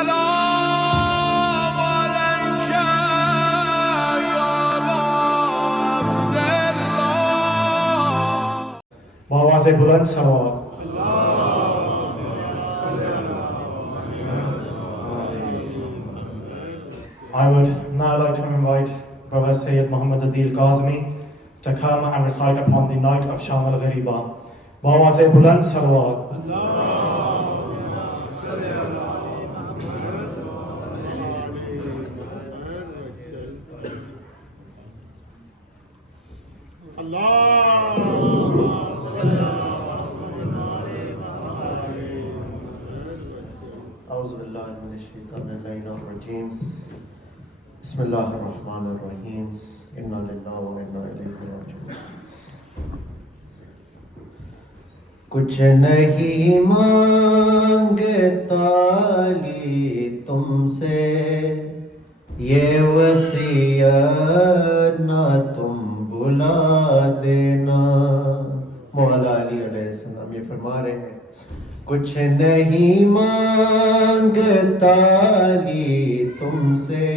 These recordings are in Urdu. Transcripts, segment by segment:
سلام علیک یا ابا عبدالله. با آواز بلند صلوات. I would now like to invite Brother Sayyid Muhammad Adil Kazmi to come and recite upon the night of Sham al-Ghariba. با آواز بلند صلوات. اعوذ باللہ من الشیطان الرجیم بسم اللہ الرحمن الرحیم انا للہ و انا الیہ راجعون. کچھ نہیں مانگتا لی تم سے یہ وصیت نہ تم بھلا دینا. مولا علی علیہ السلام یہ فرما رہے ہیں کچھ نہیں مانگتا لی تم سے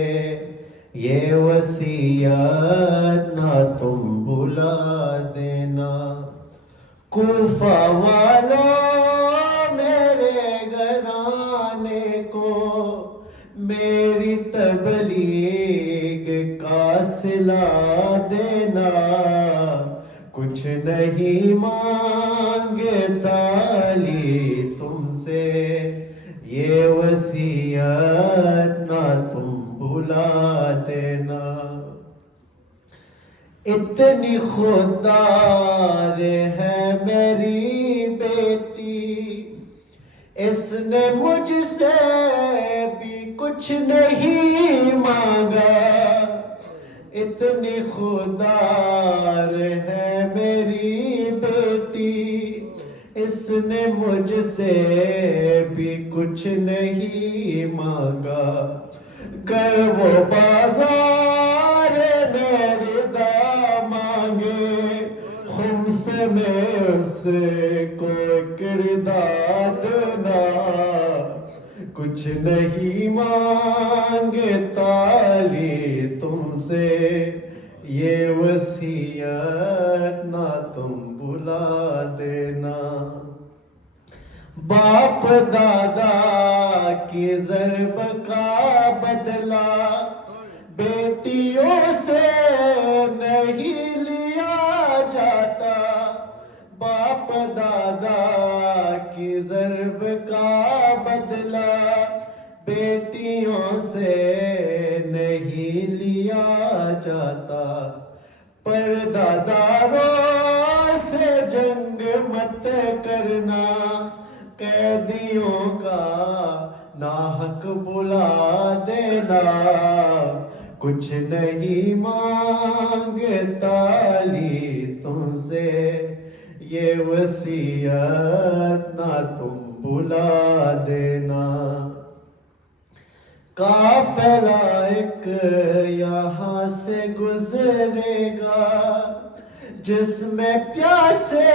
یہ وصیت نہ تم بھلا دینا. کوفہ والوں میرے گھرانے کو میری تبلیغ کا صلہ دینا. کچھ نہیں مانگتا لی تم سے یہ وصیت نہ تم بھلا دینا. اتنی خوددار ہے میری بیٹی اس نے مجھ سے بھی کچھ نہیں مانگا. اتنی خوددار ہے میری بیٹی اس نے مجھ سے بھی کچھ نہیں مانگا. گر وہ بازار میرے دا مانگے خمس میں اس کو کردار دینا. کچھ نہیں مانگتا لی تم سے یہ وصیت نہ تم بھلا دینا. باپ دادا کی ضرب کا بدلہ بیٹیوں سے نہیں لیا جاتا. باپ دادا کی ضرب کا بدلہ بیٹیوں سے نہیں لیا جاتا. پردہ داروں سے جنگ مت کرنا قیدیوں کا ناحق بلا دینا. کچھ نہیں مانگتا لی تم سے یہ وصیت نہ تم بھلا دینا. قافلہ ایک یہاں سے گزرے گا جس میں پیاسے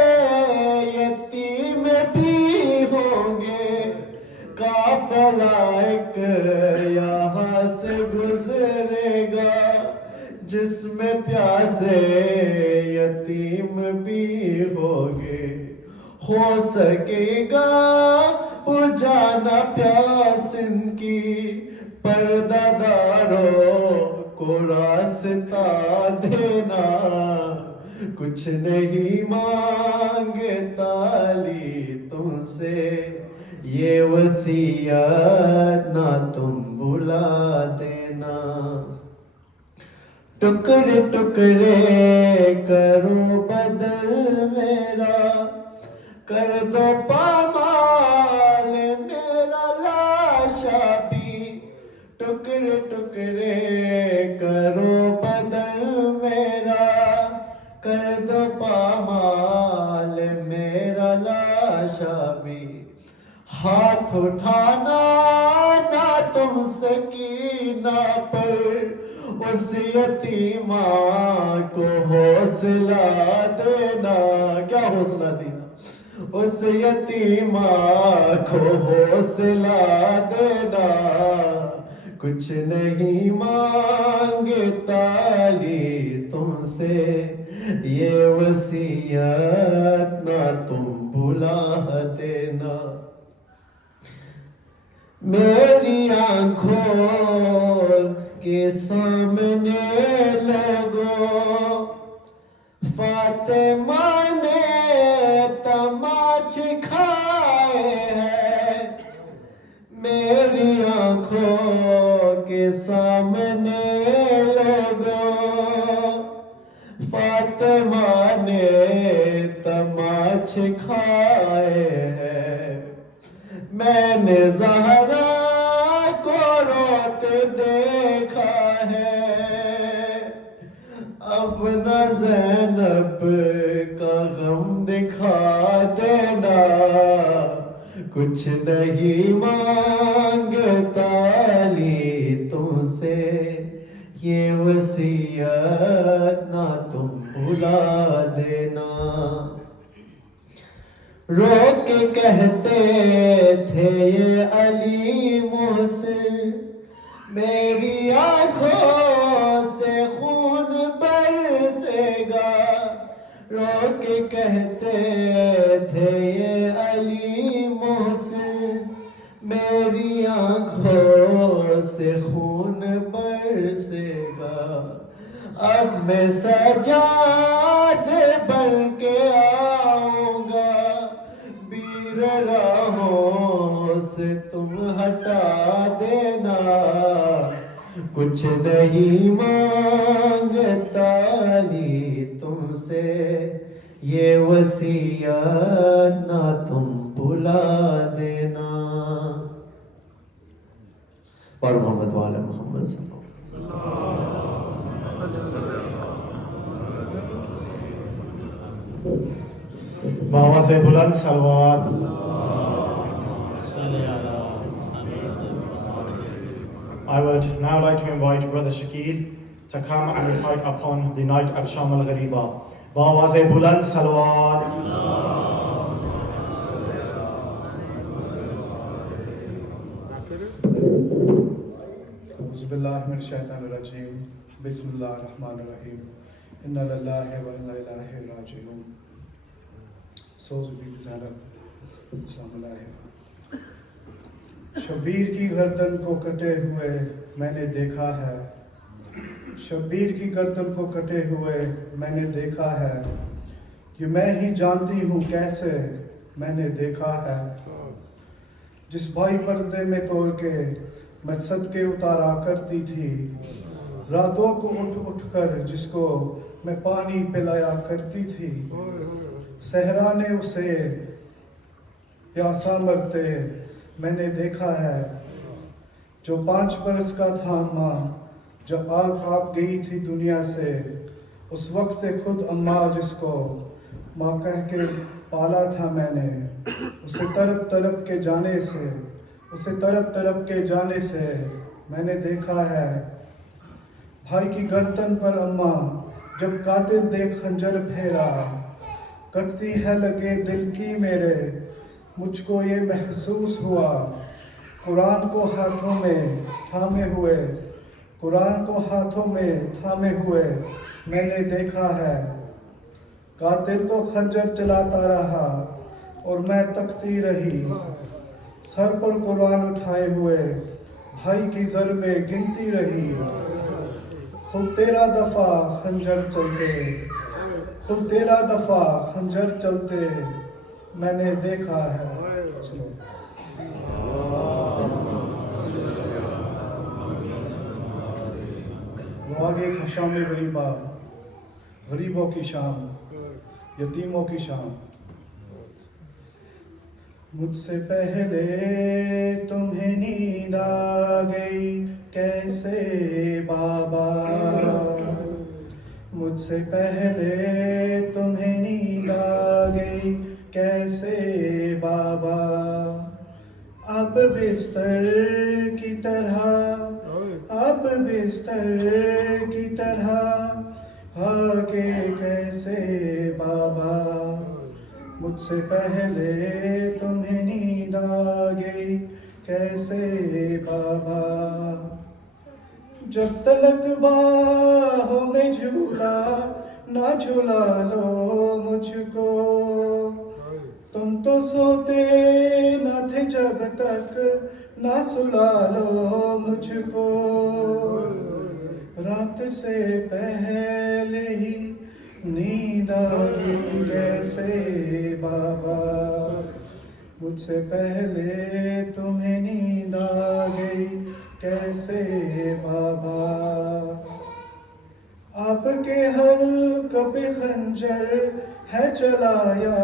یتیم بھی ہوں گے. قافلہ ایک یہاں سے گزرے گا جس میں پیاسے یتیم بھی ہوں گے. ہو سکے گا بجھانا پیاس ان کی پردہ داروں کو راستہ دینا. کچھ نہیں مانگتا لی تم سے یہ وصیت نہ تم بھلا دینا. ٹکڑے ٹکڑے کرو بدل میرا کر دو پامال میرا لاشا بھی. ٹکڑے ٹکڑے کرو بدل میرا کر دو پامال میرا لاشا بھی. ہاتھ اٹھانا نہ تم سکینہ پر اس یتیمہ کو حوصلہ دینا. کیا حوصلہ دینا؟ اس یتیمہ کو حوصلہ دینا. کچھ نہیں مانگتا لی تم سے یہ وصیت نہ تم بھلا دینا میری آنکھوں کے سامنے لوگوں فاطمہ نے تماچ کھائے ہیں میری آنکھوں کے سامنے لوگوں فاطمہ نے تماچ کھائے ہیں میں نے زہرا کو روتے دیکھا ہے اپنا زینب کا غم دکھا دینا کچھ نہیں مانگتا لی تم سے یہ وصیت نہ تم بھلا دینا رو کے کہتے تھے یہ علی محسن میری آنکھوں سے خون برسے گا رو کے کہتے تھے یہ علی محسن میری آنکھوں سے خون برسے گا اب میں سجاد بن کے آؤں گا بیر راہوں سے تم ہٹا دینا کچھ نہیں مانگتا لی تم سے یہ وصیت نہ تم بھلا دینا اور محمد والے محمد صلی اللہ علیہ وسلم بآواز بلند صلوات I would now like to invite Brother Shakil to come and recite upon the night of Sham al-Ghariba. بآواز بلند صلوات اعوذ باللہ من الشیطان الرجیم بسم اللہ الرحمن الرحیم انا للہ و انا الیہ راجعون سوز بھی بزارت السلام علیکم شبیر کی گردن کو کٹے ہوئے میں نے دیکھا ہے شبیر کی گردن کو کٹے ہوئے میں نے دیکھا ہے یہ میں ہی جانتی ہوں کیسے میں نے دیکھا ہے جس بھائی پردے میں توڑ کے میں صدقے اتارا کرتی تھی راتوں کو اٹھ اٹھ کر جس کو میں پانی پلایا کرتی تھی صحرا نے اسے پیاسا مرتے میں نے دیکھا ہے جو 5 برس کا تھا ماں جب آنکھ آپ گئی تھی دنیا سے اس وقت سے خود اماں جس کو ماں کہہ کے پالا تھا میں نے اسے تڑپ تڑپ کے جانے سے میں نے دیکھا ہے بھائی کی گردن پر اماں جب قاتل دیکھ خنجر پھیرا کٹتی ہے لگے دل کی میرے مجھ کو یہ محسوس ہوا قرآن کو ہاتھوں میں تھامے ہوئے میں نے دیکھا ہے قاتل تو خنجر چلاتا رہا اور میں تکتی رہی سر پر قرآن اٹھائے ہوئے بھائی کی ضربیں گنتی رہی خود تیرا دفعہ خنجر چلتے میں نے دیکھا ہے وہ آگے شام غریبہ غریبوں کی شام یتیموں کی شام مجھ سے پہلے تمہیں نیند آ گئی کیسے بابا مجھ سے پہلے تمہیں نیند آ گئی کیسے بابا اب بستر کی طرح آگے کیسے بابا مجھ سے پہلے تمہیں نیند آ گئی کیسے بابا جب تلک باہوں میں جھولا نہ جھولا لو مجھ کو، تم تو سوتے نہ تھے جب تک نہ سلا لو مجھ کو، رات سے پہلے ہی نیند آ گئی کیسے بابا، مجھ سے پہلے تمہیں نیند آ گئی کیسے بابا، آپ کے حلق پہ خنجر ہے چلایا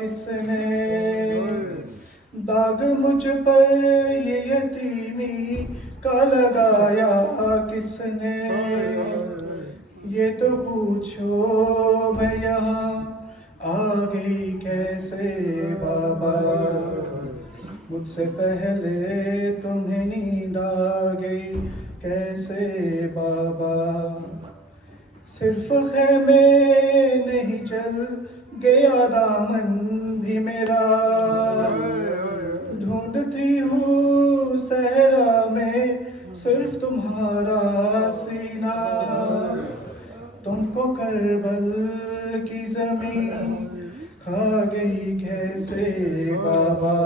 کس نے، داغ مجھ پر یہ یتیمی کا لگایا کس نے، یہ تو پوچھو میں یہاں آ گئی کیسے بابا، مجھ سے پہلے تمہیں نیند آ گئی کیسے بابا، صرف خیمے نہیں جل گیا دامن بھی میرا، ڈھونڈتی ہوں صحرا میں صرف تمہارا سینہ، تم کو کربل کی زمین کھا گئی کیسے بابا،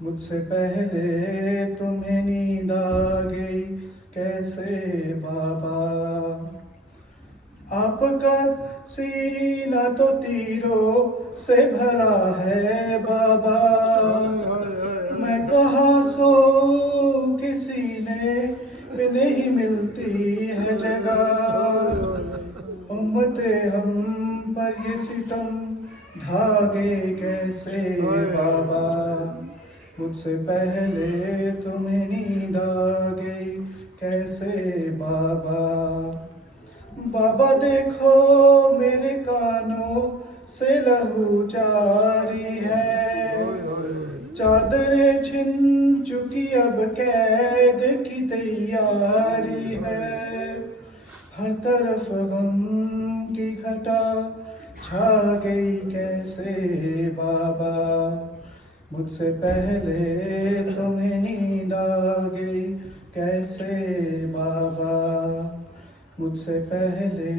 مجھ سے پہلے تمہیں نیند آ گئی کیسے بابا، آپ کا سینہ تو تیروں سے بھرا ہے بابا، میں کہاں سو کسی نے پہ نہیں ملتی ہے جگہ، امت ہم پر یہ ستم ڈھا گئے کیسے بابا، مجھ سے پہلے تمہیں نیند آ گئی کیسے بابا، بابا دیکھو میرے کانوں سے لہو جاری ہے، چادریں چھن چکی اب قید کی تیاری ہے، ہر طرف غم کی گھٹا چھا گئی کیسے بابا، مجھ سے پہلے تمہیں نیند آ گئی کیسے بابا، مجھ سے پہلے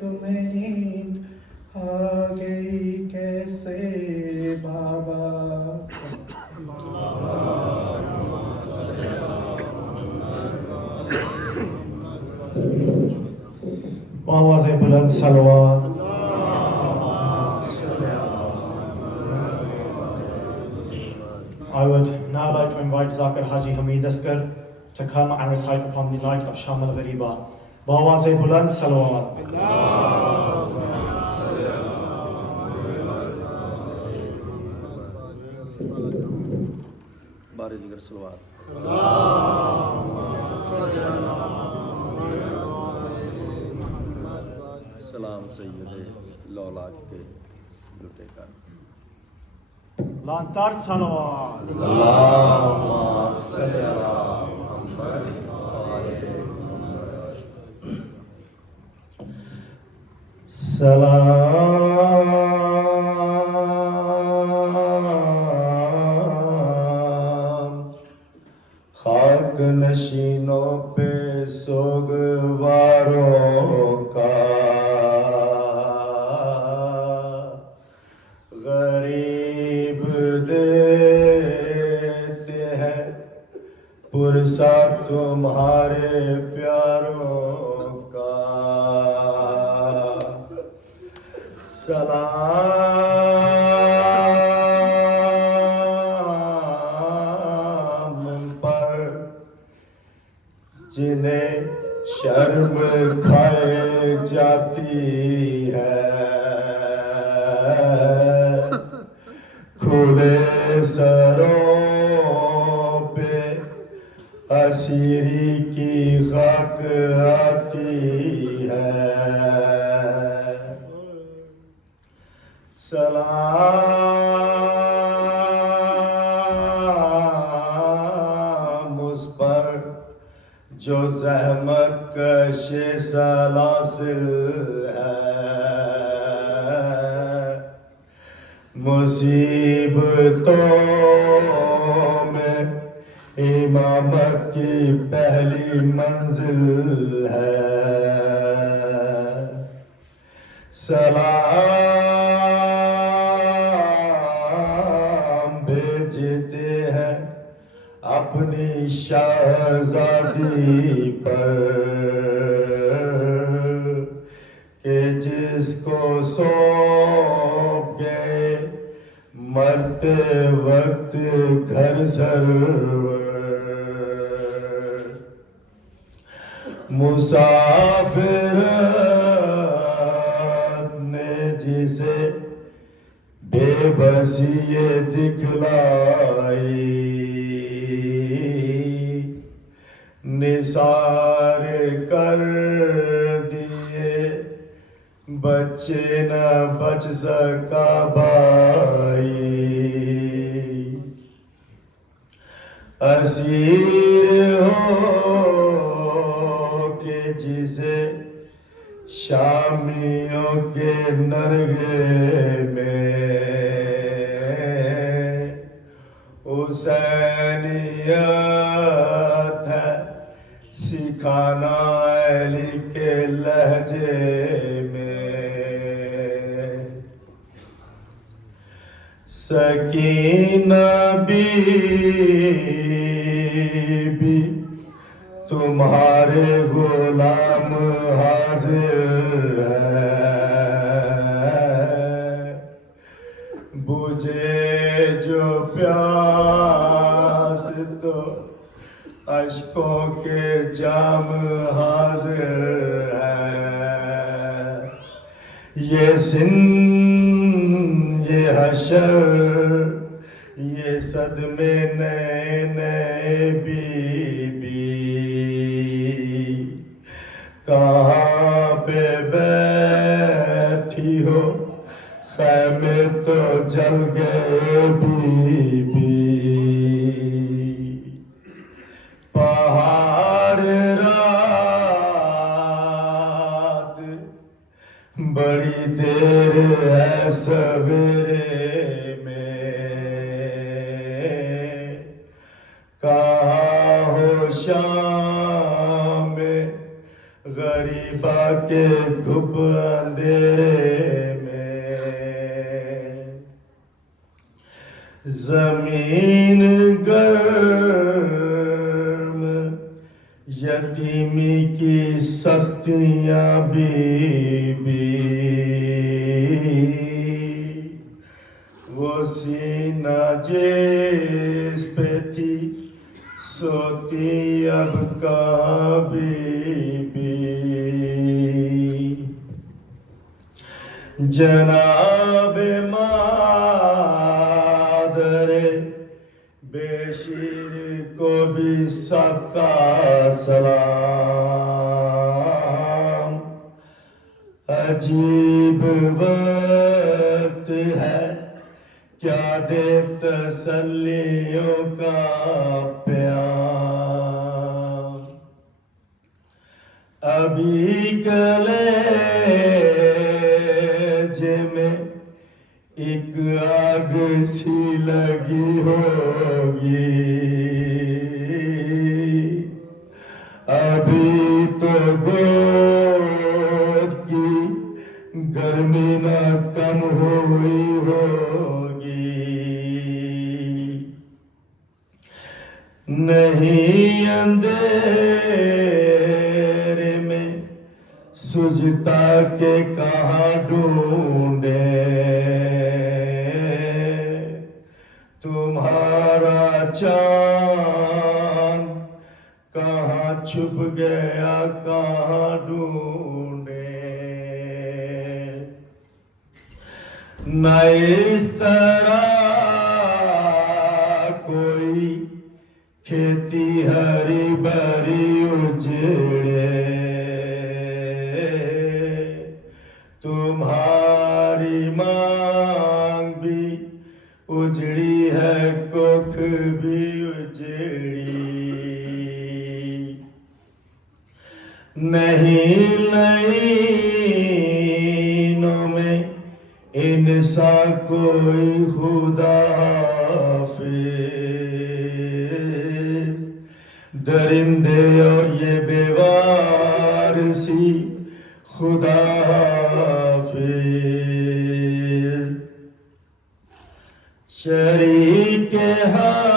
تمہیں نیند آ گئی کیسے بابا۔ آواز بلند صلوات۔ I would now like to invite Zakir Haji Hamid Askar to come and recite upon the night of Sham al-Ghariba. Bawaz Buland Salawat. بارے دیگر صلوات۔ سلام سید لولاک کے لٹے کر Lantar Salawat. اللہم صلی علی محمد وآل محمد۔ سلام خاک نشینوں پہ سوگواروں کا، غریب دیتے ہیں پرسا تمہارے پیاروں کا، سلام ان پر جنہیں شرم کھائے جاتی ہے، کھلے سروں پہ اسیری کی خاک آتی ہے، سلام اس پر جو زحمت کش سلاسل ہے، مصیبتوں میں امامت کی پہلی منزل ہے. سلام بھیجتے ہیں اپنی شہزادی پر کہ جس کو سونپ گئے مرتے وقت گھر سرور. مسافرت نے جسے بے بسی دکھلائی نثار کر دیے بچے نہ بچ سکا بھائی. اسیر ہو کہ جسے شامیوں کے نرغے میں حسینیت ہے سکھانا علی کے لہجے میں. سکینہ بی بی تمہارے غلام حاضر ہے. بجھے جو پیاس تو اشکوں کے جام حاضر ہے. یہ سن یہ حشر یہ صدمے نئے نئے بی بی کہاں پہ بیٹھی ہو خیمے تو جل گئے بی بی. پہاڑ رات بڑی دیر ہے سویرے میں کہاں ہو شام غریبہ کے گھب اندھیرے میں. زمین گرم یتیمی کی سختیاں بی بی وہ سینہ جس پہ تھی سوتی اب کہاں بی بی. جناب مادر بشیر کو بھی سب کا سلام. عجیب وقت ہے کیا دے تسلیوں کا پیام. ابھی کلیجے میں ایک آگ سی لگی ہوگی ابھی تو گود کی گرمی نہ کم ہوئی ہوگی. نہیں اندھیرے میں سجتا کہ کہاں ڈھونڈے تمہارا چاند کہاں چھپ گیا کہاں ڈھونڈے. نہ اس طرح کوئی کھیتی ہری بھری اجڑے تمہاری مانگ بھی اجڑی ہے کوکھ بھی اجڑی. نہیں لائنوں میں انسان کوئی خدا حافظ درندے اور یہ بیوارسی خدا حافظ شریک حق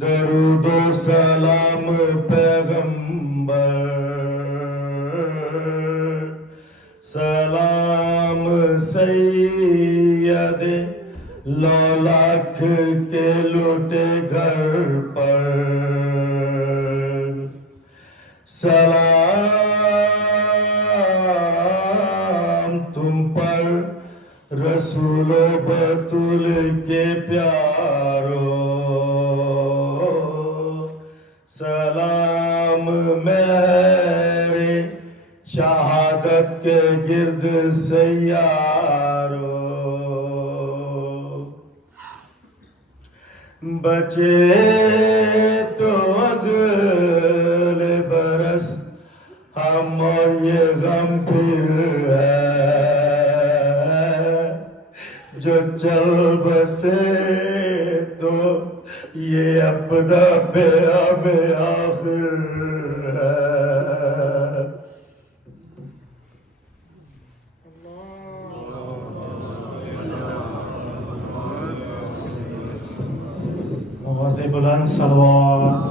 درود و سلام پیغمبر سلام سید لاکھ کے لوٹے گھر پر سلام تم پر رسول و بطول کے پیارو سلام میرے شہادت کے گرد سیارو بچے تو اگلے برس ہم اور یہ غم پھر ہے جو چل بسے تو یہ اپنا بیاب آخر ہے آواز بلند صلوات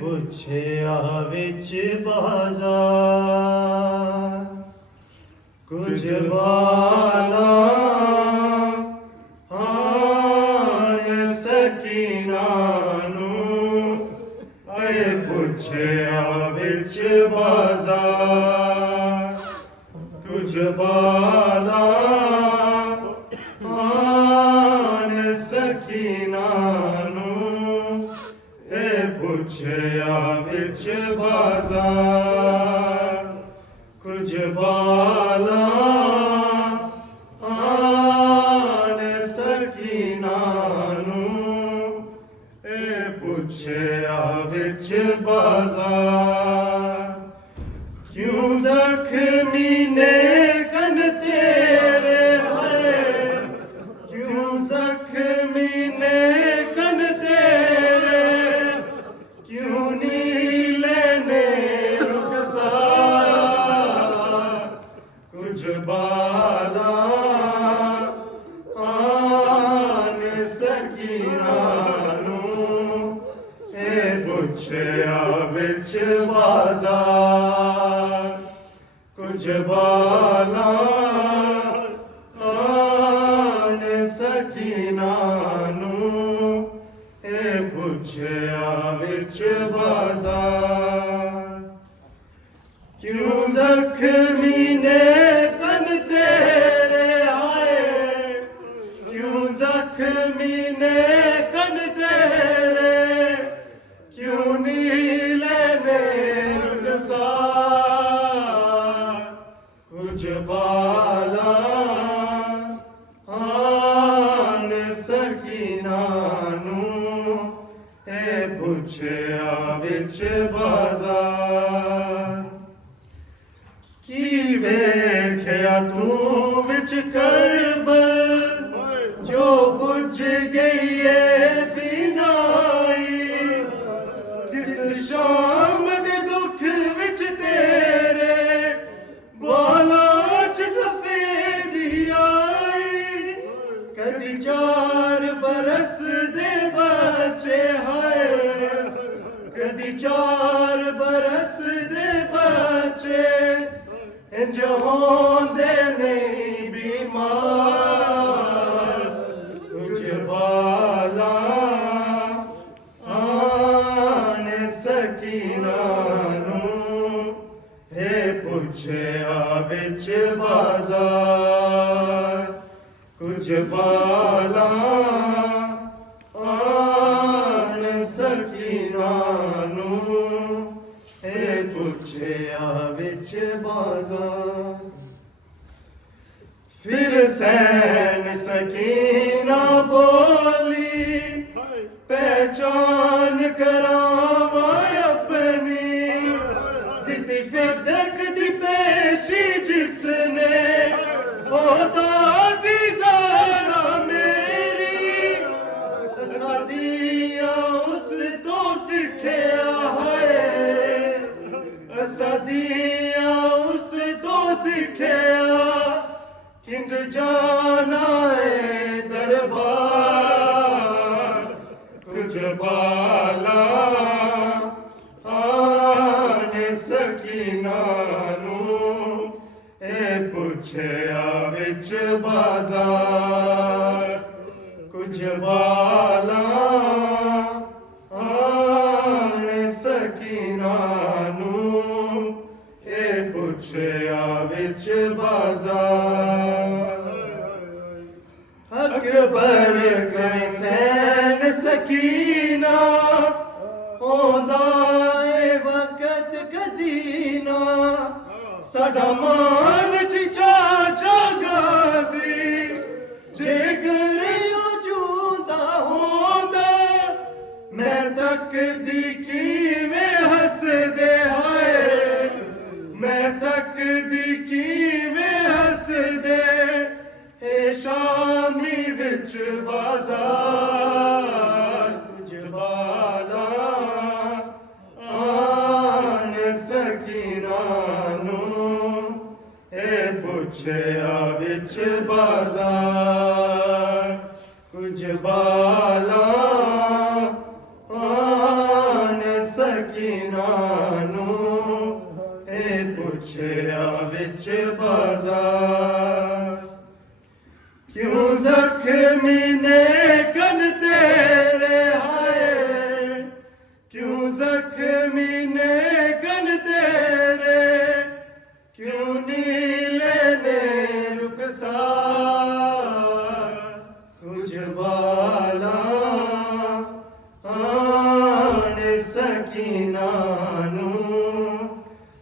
پوچھیا وچ بازار کچھ والا آن سکینہ نو اے پوچھیا وچ بازار کچھ والا آن سکینہ نو اے پوچھیا وچ بازار کچھ بالا آن سکینہ نو اے پوچھیا وچ بازار کیوں زخمی نے کن تیرے ہے کیوں زخمی نے کن تیرے کیوں نیلے نے رخسار کچھ بالا آن سکینہ نو اے پوچھیا وچ بازار کچھ بالا آن سکینہ نو اے پوچھیا وچ بازار کیوں زخمی نے کن تیرے آئے کیوں زخمی نے کن تیرے کیوں نیلے نے رخسار کچھ بالا آن سکینہ نو اے پوچھیا وچ بازار کی ویکھیا تو وچ کربل جو بجھ گئی ہے بینائی کس شام دے دکھ وچ تیرے بالاں چ سفیدی آئی کدی 4 برس دے بچے ہائے کدی 4 برس دے بچے انج ہوندے نہیں بیمار کچھ بالا آن سکینہ نو اے پوچھیا وچ بازار کچھ بالا آن سکینہ نو اے پوچھیا وچ بازار پھر سین سکینہ کچھ بالا آن سکینہ نو اے پچھیا وچ بازار اکبر کیسین سکینہ ہوندا اے وقت کدینا ساڈا مان سی چاچا غازی جے گھر جوندا ہوندا میں تک دی کیویں ہس دے ہائے میں تک دی کیویں ہس دے اے شامی وچ بازار کچھ بالا آن سکینہ نو اے پچھیا وچ بازار کچھ بالا آن سکینہ نو اے پچھیا وچ بازار کیوں زخمی نے کن تیرے ہائے کیوں زخمی نے کن تیرے کیوں نیلے نے رخسار کچھ بالا آن سکینہ نو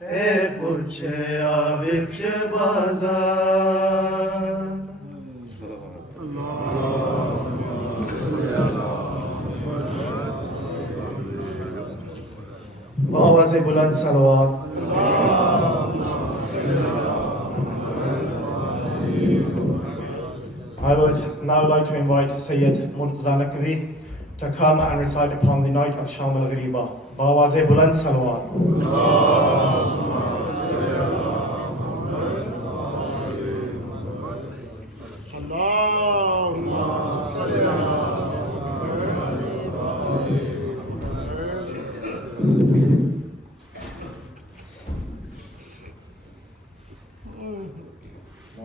اے پچھیا وچ بازار بآواز بلند صلوات I would now like to invite Sayyid Murtaza Naqvi to come and recite upon the night of Sham al-Ghariba. بآواز بلند صلوات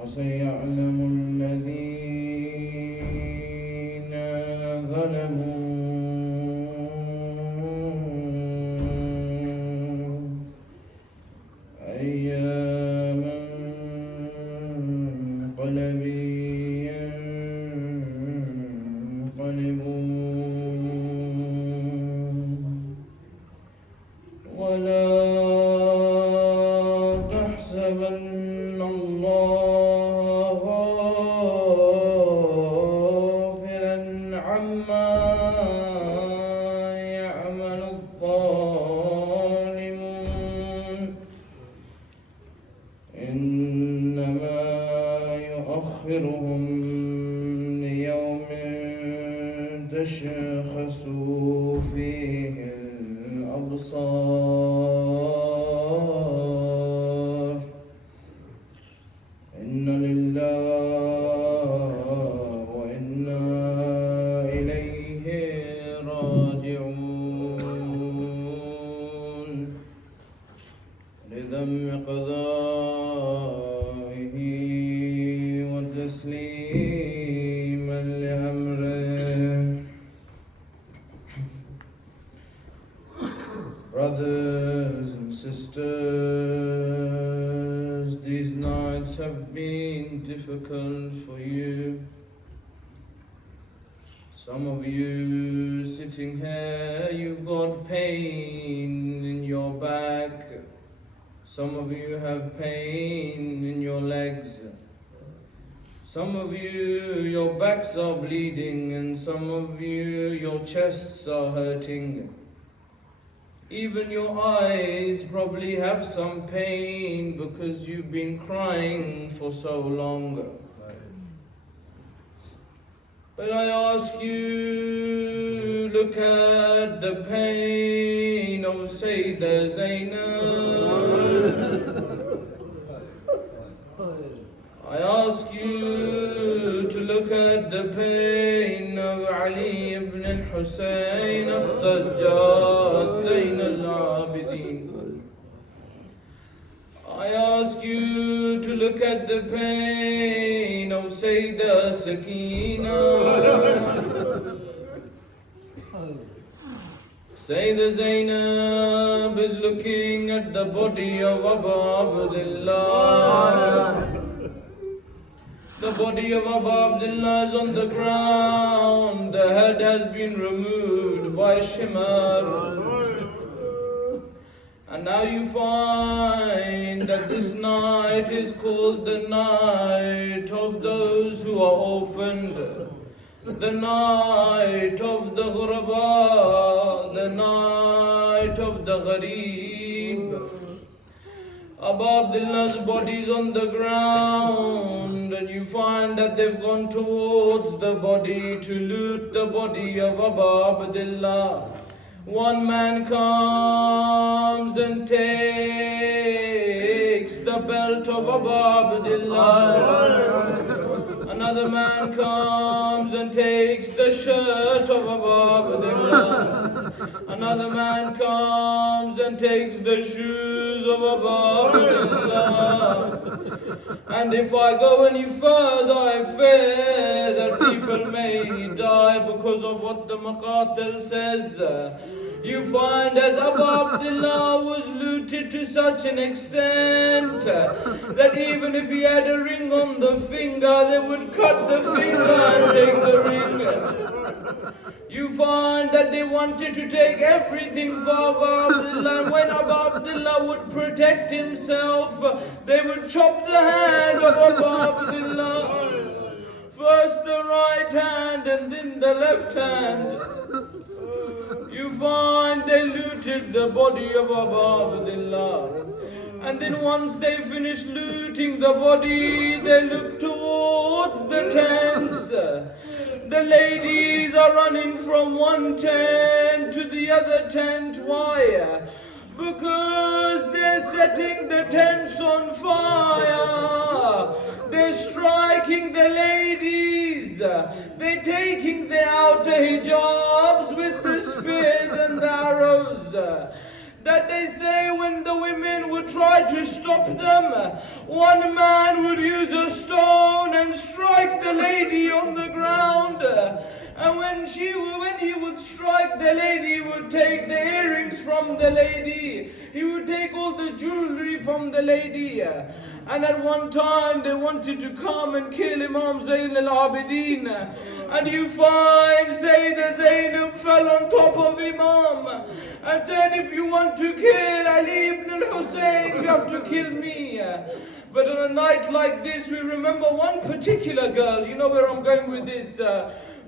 وسيعلم الذين ظلموا أي منقلب ينقلبون ولا تحسبن الله غافلا عما يعمل الظالمون إنما يؤخرهم ليوم تشخص فيه الأبصار إن لله وإنا إليه راجعون لذم قضائه وتسليما لأمره. Brothers and sisters, these nights have been difficult for you. Some of you sitting here, you've got pain in your back. Some of you have pain in your legs. Some of you, your backs are bleeding, and some of you, your chests are hurting. Even your eyes probably have some pain because you've been crying for so long. But I ask you, look at the pain of Sayyidah Zainab. I ask you to look at the pain of Ali ibn al-Hussein al-Sajjad Zain al-Abidin. I ask you to look at the pain of Sayyidah Sakina. Sayyida Zainab is looking at the body of Abu Abdullah. The body of Abu Abdullah is on the ground. The head has been removed by Shimar. And now you find that this night is called the night of those who are orphaned, the night of the ghuraba, the night of the ghareeb. Abu Abdullah's body is on the ground, and you find that they've gone towards the body to loot the body of Abu Abdullah. One man comes and takes the belt of Abu Abdullah. Another man comes and takes the shirt of Abu Abdullah. Another man comes and takes the shoes of Abu Abdullah. And if I go any further, I fear that people may die because of what the Maqatil says. You find that Abu Abdullah was looted to such an extent that even if he had a ring on the finger, they would cut the finger and take the ring. You find that they wanted to take everything for Abu Abdullah, and when Abu Abdullah would protect himself, they would chop the hand of Abu Abdullah. First the right hand and then the left hand. You find they looted the body of Abu Abdullah. And then once they finished looting the body, they looked towards the tents. The ladies are running from one tent to the other tent. Why? Because they're setting the tents on fire. They're striking the ladies. They're taking the outer hijabs with the spears and the arrows. That they say when the women would try to stop them, one man would use a stone and strike the lady on the ground. And when he would strike the lady, he would take the earrings from the lady. He would take all the jewelry from the lady. And at one time they wanted to come and kill Imam Zayn al-Abidin. And you find Sayyida Zainab fell on top of Imam and said, if you want to kill Ali ibn al-Hussein, you have to kill me. But on a night like this, we remember one particular girl. You know where I'm going with this.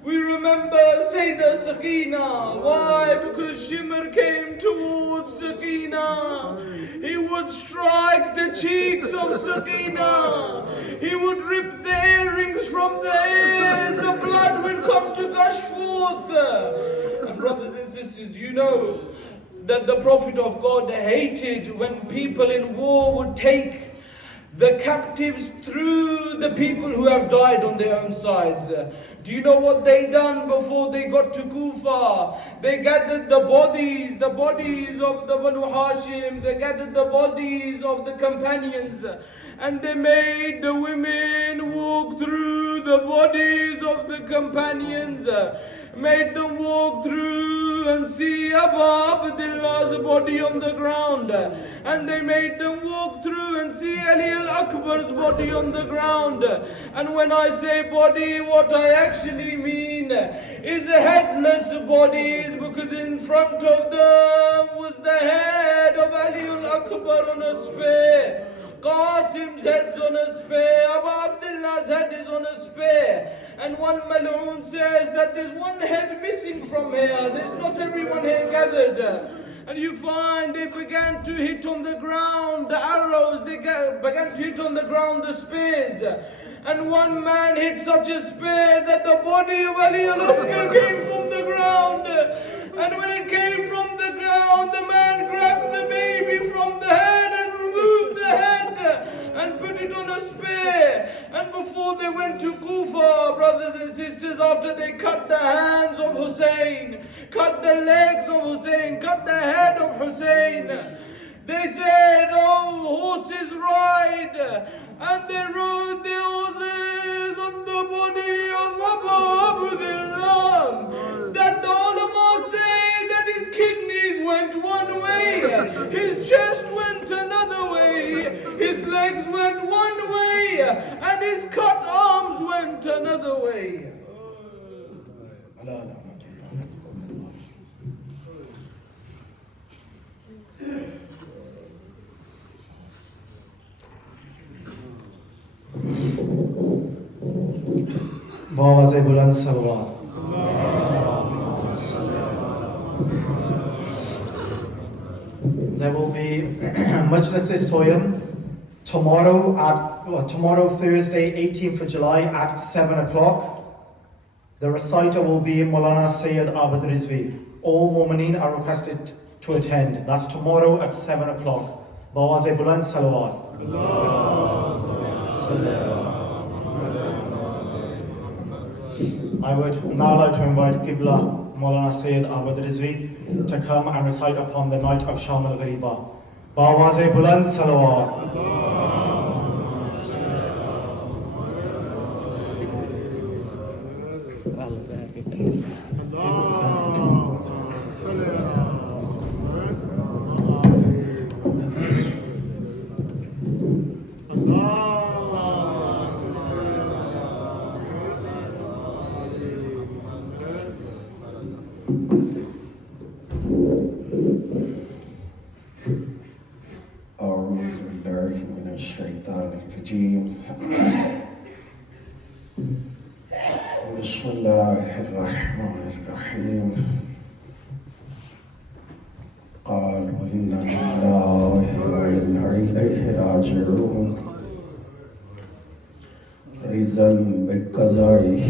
We remember Sayyida Sakina. Why? Because Shimr came towards Sakina. He would strike the cheeks of Sakina. He would rip the earrings from the ears. The blood would come to gush forth. And brothers and sisters, do you know that the Prophet of God hated when people in war would take the captives through the people who have died on their own sides? Do you know what they done before they got to Kufa? They gathered the bodies of the Banu Hashim, they gathered the bodies of the companions, and they made the women walk through the bodies of the companions, made them walk through and see Abu Abdullah's body on the ground, and they made them walk through and see Ali al-Akbar's body on the ground. And when I say body, what I actually mean is a headless bodies, because in front of them was the head of Ali al-Akbar on a spear. Qasim's head's on a spear, Abu Abdullah's head is on a spear. And one Mal'oon says that there's one head missing from here, there's not everyone here gathered. And you find they began to hit on the ground the arrows, they began to hit on the ground the spears. And one man hit such a spear that the body of Ali al-Asghar came from the ground. And when it came from the ground, the man grabbed the baby from the head and removed the head and put it on a spear. And before they went to Kufa, brothers and sisters, after they cut the hands of Hussein, cut the legs of Hussein, cut the head of Hussein, they said, oh, horses ride. And they rode the horses on the body of Abu Abdullah. That the ulama say that his kidney على لعنة الله. بآواز بلند صلوات. There will be Majlis-e-Soyam tomorrow Thursday 18th of July at 7 o'clock. The reciter will be Maulana Sayyid Abid Rizvi. All Mu'mineen are requested to attend. That's tomorrow at 7 o'clock. Bawaz Buland Salawat. I would now like to invite Qibla Maulana Sayyid Abid Rizvi to come and recite upon the night of Sham al-Ghariba. Bawaz Buland Salawat. بسم الله الرحمن الرحيم. قالوا إنا لله وإنا إليه راجعون. رضا بقضائه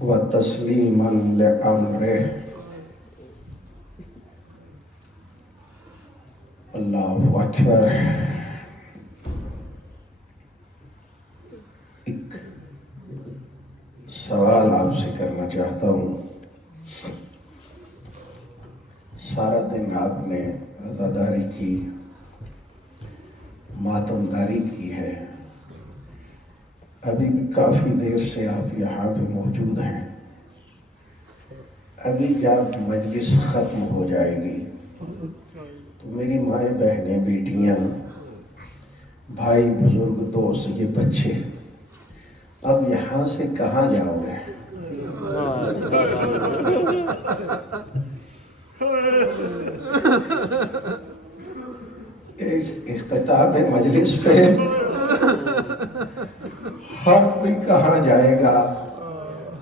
وتسليما لأمره. اللہ اکبر. ایک سوال آپ سے کرنا چاہتا ہوں. سارا دن آپ نے عزاداری کی، ماتمداری کی ہے. ابھی کافی دیر سے آپ یہاں پہ موجود ہیں. ابھی جب مجلس ختم ہو جائے گی تو میری مائیں بہنیں، بیٹیاں، بھائی، بزرگ، دوست، یہ بچے اب یہاں سے کہاں جاؤ گے؟ اس اختتام مجلس پہ ہر کوئی کہاں جائے گا؟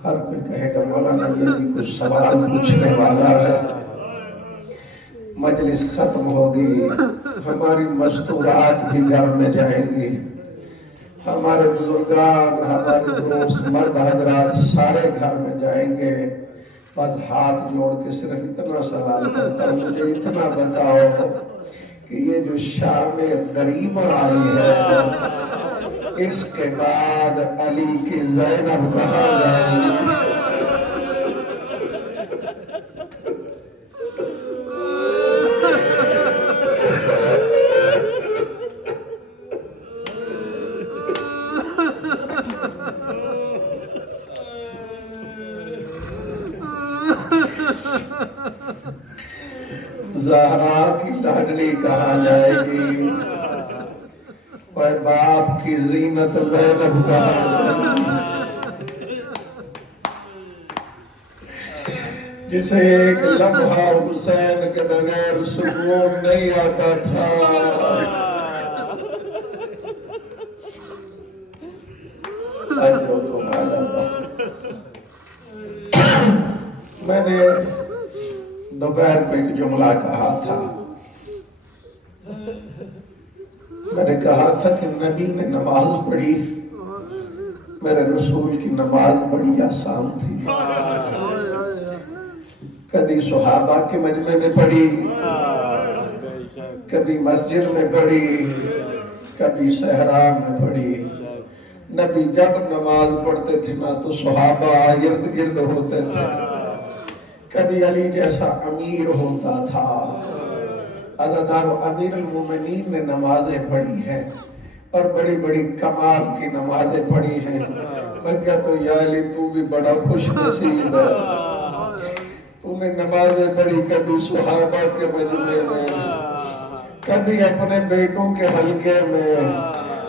ہر کوئی کہے گا مولانا یہ بھی کچھ سوال پوچھنے والا ہے. مجلس ختم ہوگی، ہماری مستورات بھی گھر میں جائیں گی. ہمارے بزرگان، ہمارے دوست، مرد حضرات سارے گھر میں جائیں گے. بس ہاتھ جوڑ کے صرف اتنا سوال کرتا ہوں، مجھے اتنا بتاؤ کہ یہ جو شام غریبہ آئی ہے اس کے بعد علی کی زینب کہاں جائے گی؟ زہرا کی لاڈلی کہاں جائے گی؟ اور باپ کی زینت زینب کہاں جائے گی؟ جسے ایک لمحہ حسین کے بغیر سکون نہیں آتا تھا. میں نے دوپہر کو ایک جملہ کہا تھا. میں نے کہا تھا کہ نبی نے نماز پڑھی، میرے رسول کی نماز بڑی آسان تھی. کبھی صحابہ کے مجمع میں پڑھی، کبھی مسجد میں پڑھی، کبھی صحرا میں پڑھی. نبی جب نماز پڑھتے تھے نا تو صحابہ ارد گرد ہوتے تھے. کبھی علی جیسا امیر ہوتا تھا. عزادار امیر المومنین نے نمازیں پڑھی ہیں اور بڑی بڑی کمال کی نمازیں پڑھی ہیں. میں کہتا ہوں یا علی تو بھی بڑا خوش نصیب ہے، تو نے نمازیں پڑھی کبھی صحابہ کے مجمع میں، کبھی اپنے بیٹوں کے حلقے میں،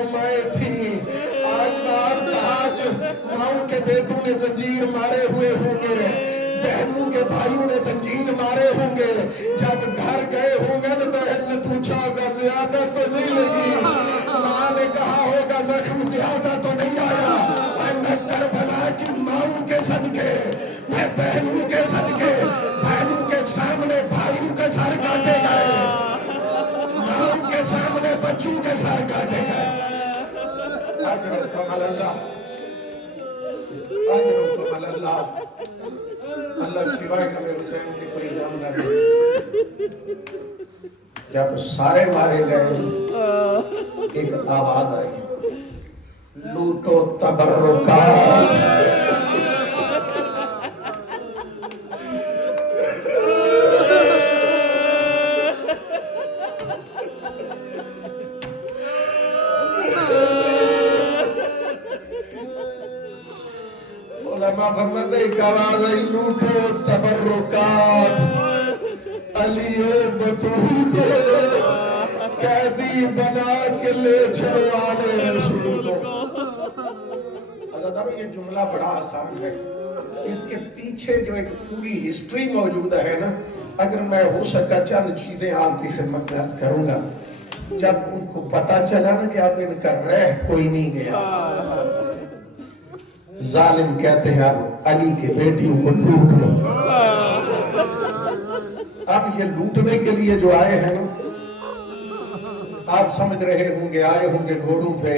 وہ مائیں تھیں، آج آج ماؤں کے بیٹوں نے زنجیر مارے ہوئے ہوں گے، بہنوں کے بھائیوں نے زنجیر مارے ہوں گے، جب گھر گئے ہوں گے تو بہن نے پوچھا ہوگا زیادہ تو نہیں لگی، ماں نے کہا ہوگا زخم زیادہ تو نہیں آیا، میں کربلا کی ماؤں کے صدقے، میں بہنوں کے صدقے، بہنوں کے سامنے بھائیوں کے سر کاٹے گئے، ماؤں کے سامنے بچوں کے سر کاٹے گئے۔ اجرکم اللہ، اجرکم اللہ، اللہ سوائے نبی حسین کے کوئی غم نہ دے۔ جب سارے مارے گئے ایک آواز آئی، لوٹو تبرکات۔ علماء فرماتے ہیں ایک آواز آئی، لوٹو تبرکات، علی بطول کو قیدی بنا کے لے چلو آلے رسول کو۔ عزیزانو یہ جملہ بڑا آسان ہے، اس کے پیچھے جو ایک پوری ہسٹری موجود ہے نا، اگر میں ہو سکا چند چیزیں آپ کی خدمت میں عرض کروں گا۔ جب ان کو پتا چلا نا کہ اب ان کا رہ کوئی نہیں گیا، ظالم کہتے ہیں اب علی کے بیٹیوں کو لوٹ لو۔ اب یہ لوٹنے کے لیے جو آئے ہیں نا، آپ سمجھ رہے ہوں گے آئے ہوں گے گھوڑوں پہ،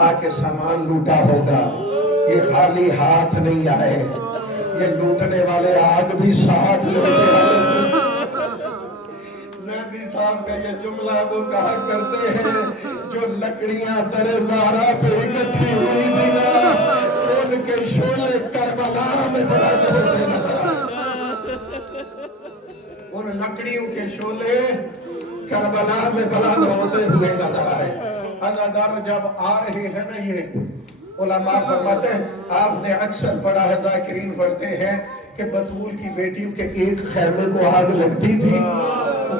آ کے سامان لوٹا ہوگا، یہ خالی ہاتھ نہیں آئے، یہ لوٹنے والے آگ بھی ساتھ لوٹے آئے۔ زیدی صاحب کا یہ جملہ وہ کہا کرتے ہیں، جو لکڑیاں در زہرا پہ اکٹھی ہوئی تھی نا، ان کے شعلے کربلا میں بلند ہوتے نظر آئے۔ ان لکڑیوں کے شعلے کربلا میں بلند ہوتے ہوئے نظر آئے۔ عزادارو جب آ رہے ہیں نا یہ علماء فرماتے ہیں، آپ نے اکثر پڑھا ہے، ذاکرین پڑھتے ہیں کہ بطول کی بیٹیوں کے ایک خیمے کو آگ لگتی تھی،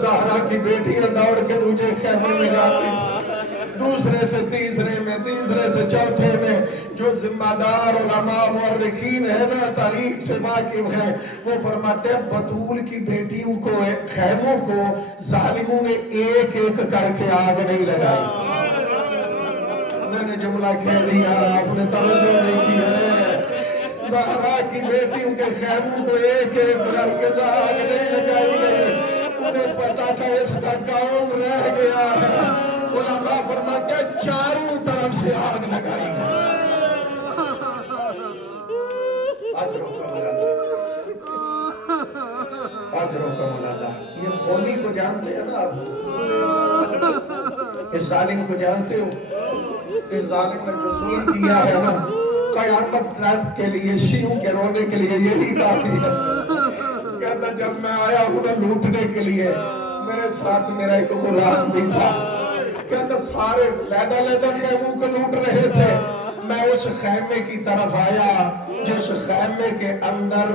زہرا کی بیٹیاں دوڑ کے دوسرے خیمے میں جاتی تھی، دوسرے سے تیسرے میں، تیسرے سے چوتھے میں۔ جو ذمہ دار علماء مورخین ہیں نا، تاریخ سے واقف ہیں، وہ فرماتے ہیں بطول کی بیٹیوں کو، خیموں کو ظالموں نے ایک ایک کر کے آگ نہیں لگائی۔ میں نے جملہ کہہ دیا، آپ نے توجہ نہیں کی ہے، زہرا کی بیٹیوں کے خیموں کو ایک ایک کر کے آگ نہیں لگائی گئی، انہیں پتا تھا اس کا کون رہ گیا ہے۔ علماء فرماتے ہیں چاروں طرف سے آگ لگائی گئی۔ اجرکم اللہ، یہ ہولی کو جانتے ہیں نا آپ، اس ظالم کو جانتے ہو، اس ظالم نے جو ظلم کیا ہے نا، قیامت تک کے لیے شیعوں کے رونے کے لیے یہی کافی ہے۔ کہتا جب میں آیا ہوں نا لوٹنے کے لیے، میرے ساتھ میرا ایک غلام بھی تھا، کہتا سارے لیدہ خیموں کو لوٹ رہے تھے، میں اس خیمے کی طرف آیا جس خیمے کے اندر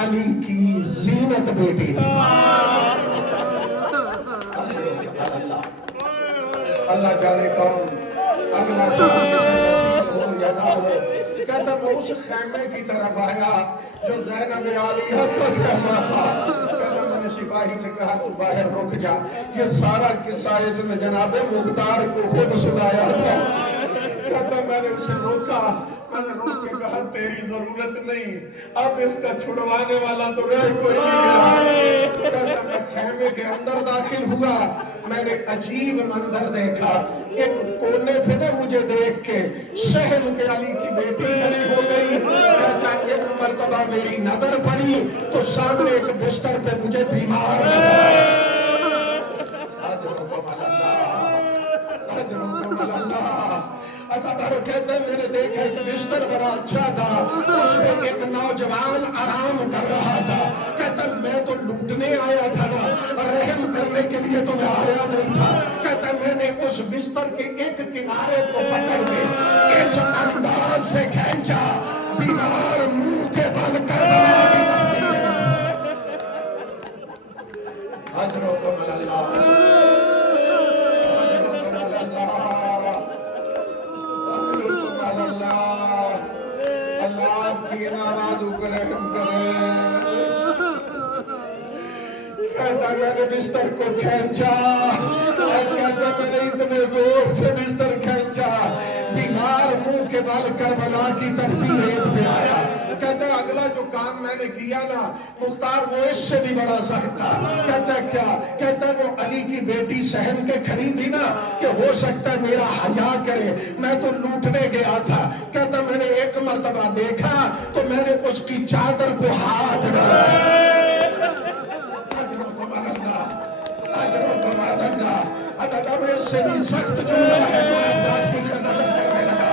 علی کی زینت بیٹی تھی۔ اللہ جانے کون اگلا سال کسی نصیب ہو یا نہ ہو۔ کہتا میں اس خیمے کی طرف آیا جو زینب عالیہ کا خیمہ تھا، کہتا میں نے سپاہی سے کہا تو باہر رک جا، یہ سارا قصہ اس نے جناب مختار کو خود سنایا تھا۔ کہتا میں نے اسے روکا، میں نے روک کے کہا تیری ضرورت نہیں، اب اس کا چھڑوانے والا تو رہ کوئی نہیں گیا۔ کہتا میں خیمے کے اندر داخل ہوا، میں نے عجیب منظر دیکھا، ایک کونے پہ نہ مجھے دیکھ کے شہم کے علی کی بیٹی کھڑی ہو گئی۔ کہتا ایک مرتبہ میری نظر پڑی تو سامنے ایک بستر پہ مجھے بیمار نظر آیا۔ اجرکم اللہ، اجرکم اللہ۔ عزادارو کہتے ہیں میں نے دیکھا ایک بستر بڑا اچھا تھا، اس میں ایک نوجوان آرام کر رہا تھا۔ کہتا میں تو لوٹنے آیا تھا نا، رحم کرنے کے لیے تو میں آیا نہیں تھا۔ کہتا میں نے اس بستر کے ایک کنارے کو پکڑ کے اس انداز سے کھینچا، بیمار منہ کے بل کربلا کی بنتی ہے۔ اجرکم اللہ، اجرکم اللہ۔ کھینچا اور کہتا میں نے اتنے زور سے بستر کھینچا بیمار منہ کے بال کربلا کی تختی ریت پہ آیا کہتا ہے اگلا جو کام میں نے کیا نا مختار وہ اس سے بھی بڑا سخت تھا کہتا ہے کیا کہتا ہے وہ علی کی بیٹی سہن کے کھڑی تھی نا کہ ہو سکتا ہے میرا حیا کرے میں تو لوٹنے گیا تھا کہتا میں نے ایک مرتبہ دیکھا تو میں نے اس کی چادر کو ہاتھ ڈالا اجروں کو مالنگا اتدر اس سے بھی سخت جملہ ہے جو میں بات کی نظر کرنے لگا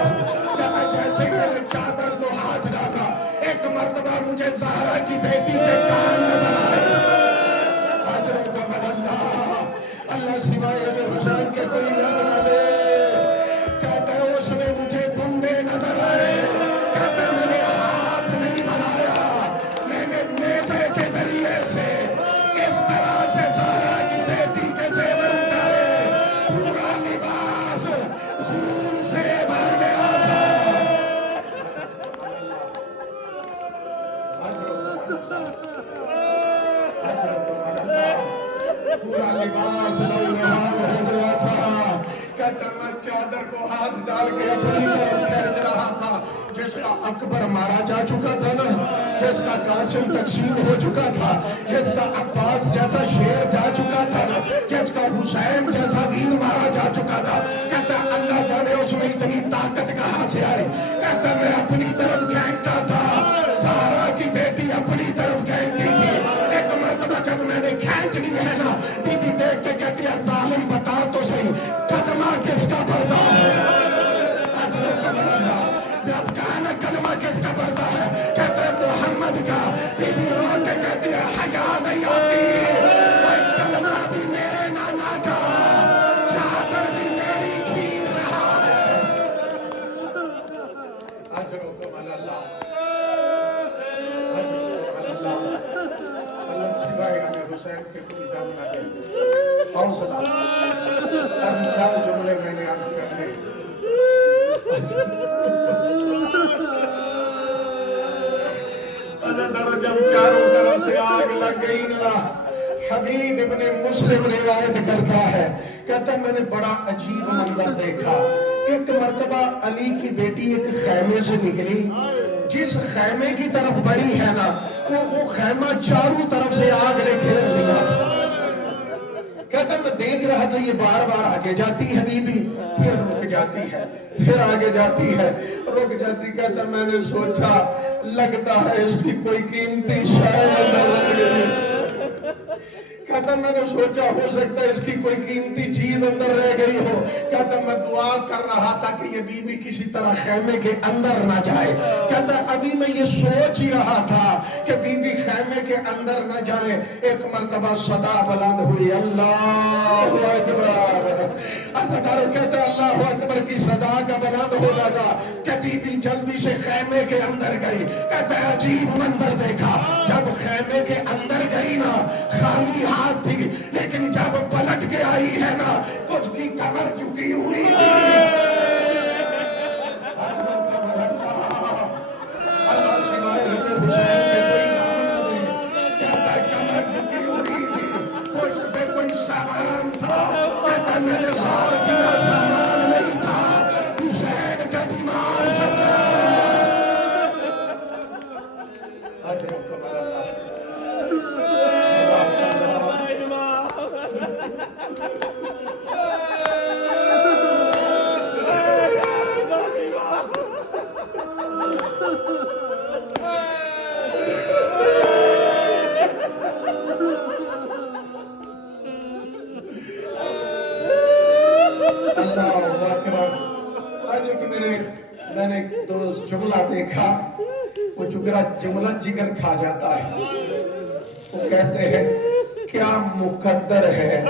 کہتا جیسے ہی میں نے چادر کو ہاتھ ڈالا ایک مرتبہ مجھے زہرا کی بیٹی کے کان نظر آئے اجروں کو مالنگا اللہ سوائے حسین کے کوئی نہ بنا دے کہتا ہے اس میں مجھے بندے نظر آئے کہتا ہے میں نے ہاتھ نہیں بنایا میں نے نیزے کے ذریعے سے اس طرح سے زہرا کی بیٹی کے زیور اتارے پورا لباس خون سے بھر گیا تھا پورا لباس لولہان ہو گیا تھا کہتا میں چادر کو ہاتھ ڈال کے اپنی طرف کھینچ رہا تھا جس کا اکبر مارا جا چکا تھا نا جس کا قاسم تقسیم ہو چکا تھا جس کا عباس جیسا شیر جا چکا تھا نا جس کا حسین جیسا ویر مارا جا چکا تھا کہتا اللہ جانے اس میں اتنی طاقت کہاں سے آئی کہتا میں اپنی طرف کھینچتا تھا زہرا کی بیٹی اپنی طرف کھینچتی تھی ایک مرتبہ جب میں نے کھینچ لی ہے نا بی بی دیکھ کے کہتی ہے ظالم بتا تو صحیح قدمہ کس کا پڑتا ہے اجروں کا بلندہ اب کہانا کلمہ کس کا پڑتا ہے کہتے ہیں محمد کا بی بی رو کے کہتی ہے حیا نہیں آتی کلمہ بھی میرے نانا کا چادر بھی میری کھین رہا ہے اجروں کو بلندہ اللہ سوائے ہمیں حسین کے کوئی کام نہ دے حوصلہ ابھی چار جملے میں نے عرض کرنے جب چاروں طرف سے آگ لگ گئی نا حمید ابن مسلم روایت کرتا ہے کہتا میں نے بڑا عجیب منظر دیکھا ایک مرتبہ علی کی بیٹی ایک خیمے سے نکلی جس خیمے کی طرف بڑی ہے نا وہ خیمہ چاروں طرف سے آگ نے گھیر لیا تھا کہتا میں دیکھ رہا تھا یہ بار بار آگے جاتی ہے بی بی پھر رک جاتی ہے پھر آگے جاتی ہے رک جاتی کہتا میں نے سوچا لگتا ہے اس کی کوئی قیمتی شاید رہ گئی کہتا میں نے سوچا ہو سکتا ہے اس کی کوئی قیمتی چیز اندر رہ گئی ہو کہتا میں دعا کر رہا تھا کہ یہ بی بی کسی طرح خیمے کے اندر نہ جائے کہتا ابھی میں یہ سوچ ہی رہا تھا کہ بی بی خیمے کے اندر نہ جائے ایک مرتبہ صدا بلند ہوئی اللہ اکبر ازدار کہتا اللہ اکبر کی صدا کا بلند ہو لگا کہ بی بی جلدی سے خیمے کے اندر گئی کہتا ہے عجیب منظر دیکھا جب خیمے کے اندر گئی نا خالی ہاتھ تھی لیکن جب پلٹ کے آئی ہے نا کچھ کی کمر چکی ہوئی تھی اللہ سوائے حسین کے کوئی نام نہ دے کہتا ہے کمر چکی ہوئی تھی کچھ پہ کوئی سامان تھا کہتا میں نے غور کیا سامان نہیں تھا حسین کا بیمار سچا اجروں کو اللہ میں نے دو جملہ دیکھا وہ جملہ جگر کھا جاتا ہے وہ کہتے ہیں کیا مقدر ہے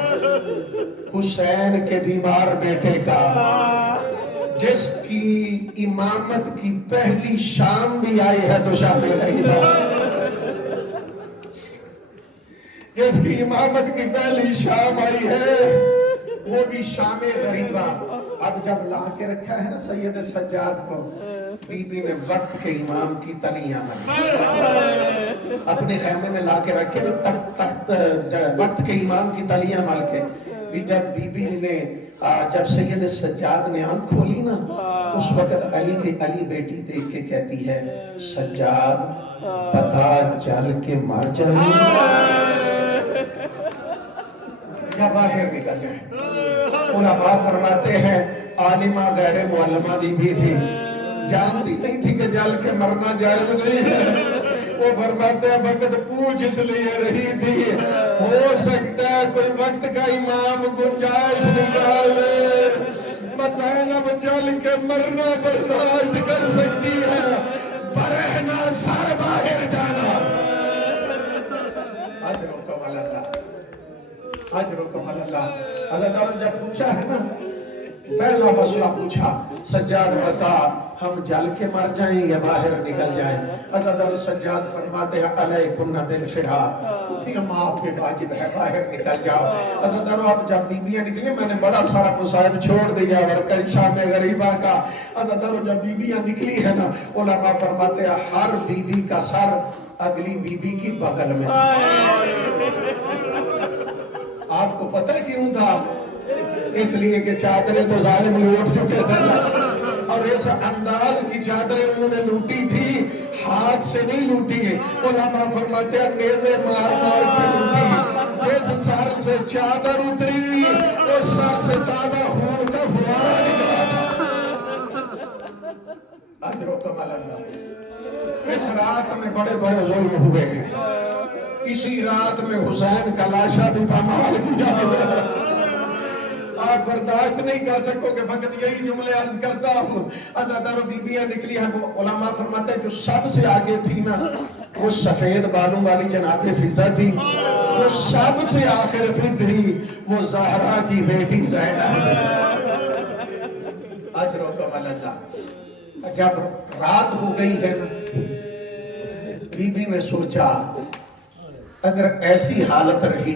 حسین کے بیمار بیٹے کا جس کی امامت کی پہلی شام بھی آئی ہے تو شام غریبہ جس کی امامت کی پہلی شام آئی ہے وہ بھی شام غریبہ اب جب لا کے رکھا ہے نا سید سجاد کو بی بی نے وقت کے امام کی تلیاں ماری، اپنے خیمے میں لا کے رکھے تخت وقت کے امام کی تلیاں مل کے بھی جب بی بی نے جب سید سجاد نے آنکھ کھولی نا اس وقت علی بیٹی دیکھ کے کہتی ہے سجاد پتا چل کے مر جائیں یا باہر نکل جائیں۔ علماء فرماتے ہیں عالمہ غیر معلمہ بھی تھی، جانتی نہیں تھی کہ جل کے مرنا جائز نہیں ہے۔ وہ فرماتے ہیں وقت پوچھ اس لیے رہی تھی ہو سکتا ہے کوئی وقت کا امام گنجائش نکال لے، مسائل اب جل کے مرنا برداشت کر سکتی ہے، برہنا سر باہر جانا۔ اجرکم اللہ، اجرکم اللہ۔ اللہ جب پوچھا ہے نا پہلا مسئلہ پوچھا سجاد بتا ہم جل کے مر جائیں یا باہر نکل جائیں؟ حضرت سجاد فرماتے ہیں علیکن بالفراق، ٹھیک ہے ماں پہ واجب ہے باہر نکل جاؤ۔ حضرت اب جب بیویاں نکلی میں نے بڑا سارا مصائب چھوڑ دیا ورکر شام غریبہ کا۔ حضرت جب بیویاں نکلی ہے نا علماء فرماتے ہیں ہر بیوی کا سر اگلی بیوی کی بغل میں تھا۔ آپ کو پتہ کیوں تھا؟ اس لیے کہ چادریں تو ظالم لوٹ چکے تھے اور اس انداز کی چادریں انہوں نے لوٹی تھی، ہاتھ سے نہیں لوٹی۔ علماء فرماتے ہیں نیزے مار مار کے لوٹی، جس سر سے چادر اتری اس سر سے تازہ خون کا فوارہ نکلا تھا۔ اجرکم اللہ۔ اس رات میں بڑے بڑے ظلم ہوئے ہیں، اسی رات میں حسین کا لاشا بھی پامال کیا گیا۔ آپ برداشت نہیں کر سکو کہ فقط یہی جملے عرض کرتا ہوں۔ ازادار و بیبیاں نکلی ہیں، وہ علماء فرماتے ہیں جو سب سے آگے تھی نا وہ سفید بالوں والی جناب فضا تھی، جو سب سے آخر پہ تھی وہ زہرا کی بیٹی زینب۔ اجرکم اللہ۔ جب رات ہو گئی ہے نا بی بی نے سوچا اگر ایسی حالت رہی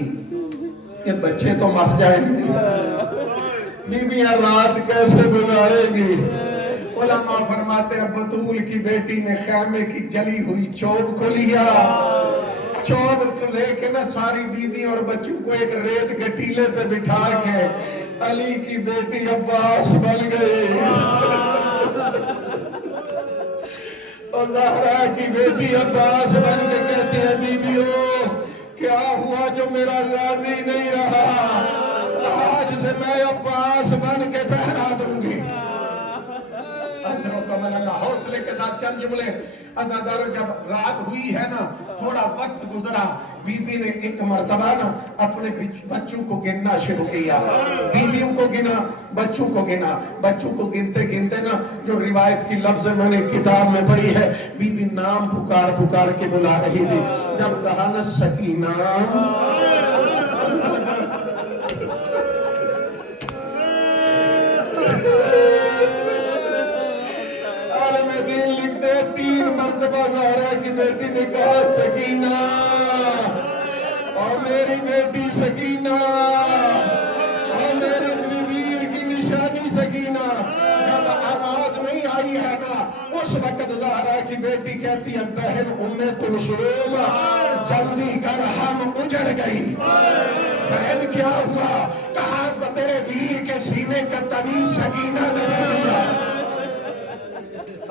کہ بچے تو مر جائیں گے، بیویاں رات کیسے گزارے گی؟ علماء فرماتے ہیں بطول کی بیٹی نے خیمے کی جلی ہوئی چوب کو لیا، چوب کو لے کے نا ساری بیوی اور بچوں کو ایک ریت کے ٹیلے پہ بٹھا کے علی کی بیٹی عباس بن گئی اور زہرا کی بیٹی عباس بن کے کہتی ہے بیویوں کیا ہوا جو میرا راضی نہیں رہا؟ آج سے میں عباس بن کے پہرا دوں گی۔ اجرکم اللہ۔ حوصلے کے ساتھ چند جملے عزادارو، جب رات ہوئی ہے نا تھوڑا وقت گزرا، بی بی نے ایک مرتبہ نا اپنے بچوں کو گننا شروع کیا، بیویوں کو گنا بچوں کو گنا، بچوں کو گنتے گنتے نا جو روایت کی لفظ میں نے کتاب میں پڑھی ہے، بی بی نام پکار پکار کے بلا رہی تھی۔ جب کہا نا سکینہ، تین مرتبہ زہرا کی بیٹی نے کہا سکینہ، اور میری بیٹی سکینہ، اور میرے ویر کی نشانی سکینہ۔ جب آواز نہیں آئی ہے نا اس وقت زہرا کی بیٹی کہتی ہے بہن ام کلثوم جلدی کر ہم اجڑ گئی۔ بہن کیا ہوا؟ کہا میرے ویر کے سینے کا طویل سکینہ نظر نہیں آیا۔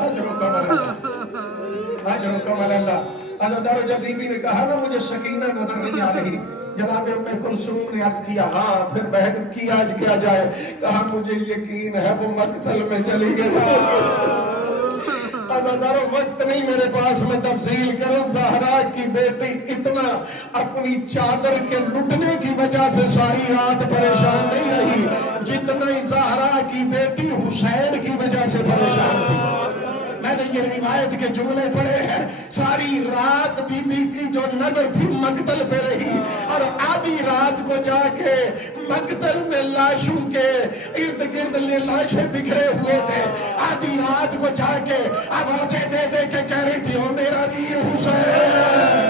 اجرکم اللہ، اجرکم اللہ۔ عزادارو، جب بی بی نے کہا نا مجھے سکینہ نظر نہیں آ رہی، جناب ام کلثوم نے عرض کیا ہاں پھر بہن کی آج کیا جائے؟ کہا مجھے یقین ہے وہ مقتل میں چلی گئی۔ عزادارو، وقت نہیں میرے پاس میں تفصیل کروں، زہرا کی بیٹی اتنا اپنی چادر کے لٹنے کی وجہ سے ساری رات پریشان نہیں رہی جتنا ہی زہرا کی بیٹی حسین کی وجہ سے پریشان تھی۔ میں نے یہ روایت کے جملے پڑھے ہیں، ساری رات بی بی کی جو نظر تھی مقتل پہ رہی، اور آدھی رات کو جا کے مقتل میں لاشوں کے ارد گرد لاشیں بکھرے ہوئے تھے، آدھی رات کو جا کے آوازیں دے دے کے کہہ رہی تھی او میرا ویر حسین،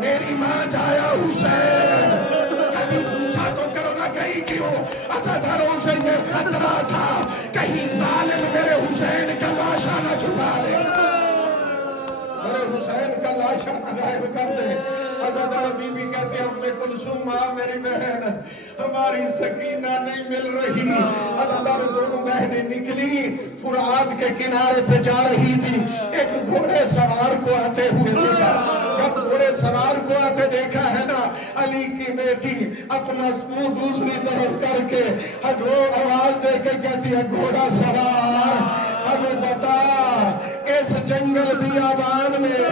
میری ماں جایا حسین۔ کبھی پوچھا تو کرو نہ کہیں کیوں؟ عزاداروں سے یہ خطرہ تھا کہیں ظالم میرے حسین چھپا دے، میرے حسین کا لاشا غائب کر دے۔ عزادار بی بی کہتی ہے ام کلثوم میری بہن تمہاری سکینہ نہیں مل رہی۔ عزادار دونوں بہنیں نکلی، فرات کے کنارے پہ جا رہی تھی، ایک گھوڑے سوار کو آتے ہوئے دیکھا۔ جب گھوڑے سوار کو آتے دیکھا ہے نا، علی کی بیٹی اپنا منہ دوسری طرف کر کے آواز دے کے کہتی ہے گھوڑا سوار ہمیں بتا اس جنگل بیابان میں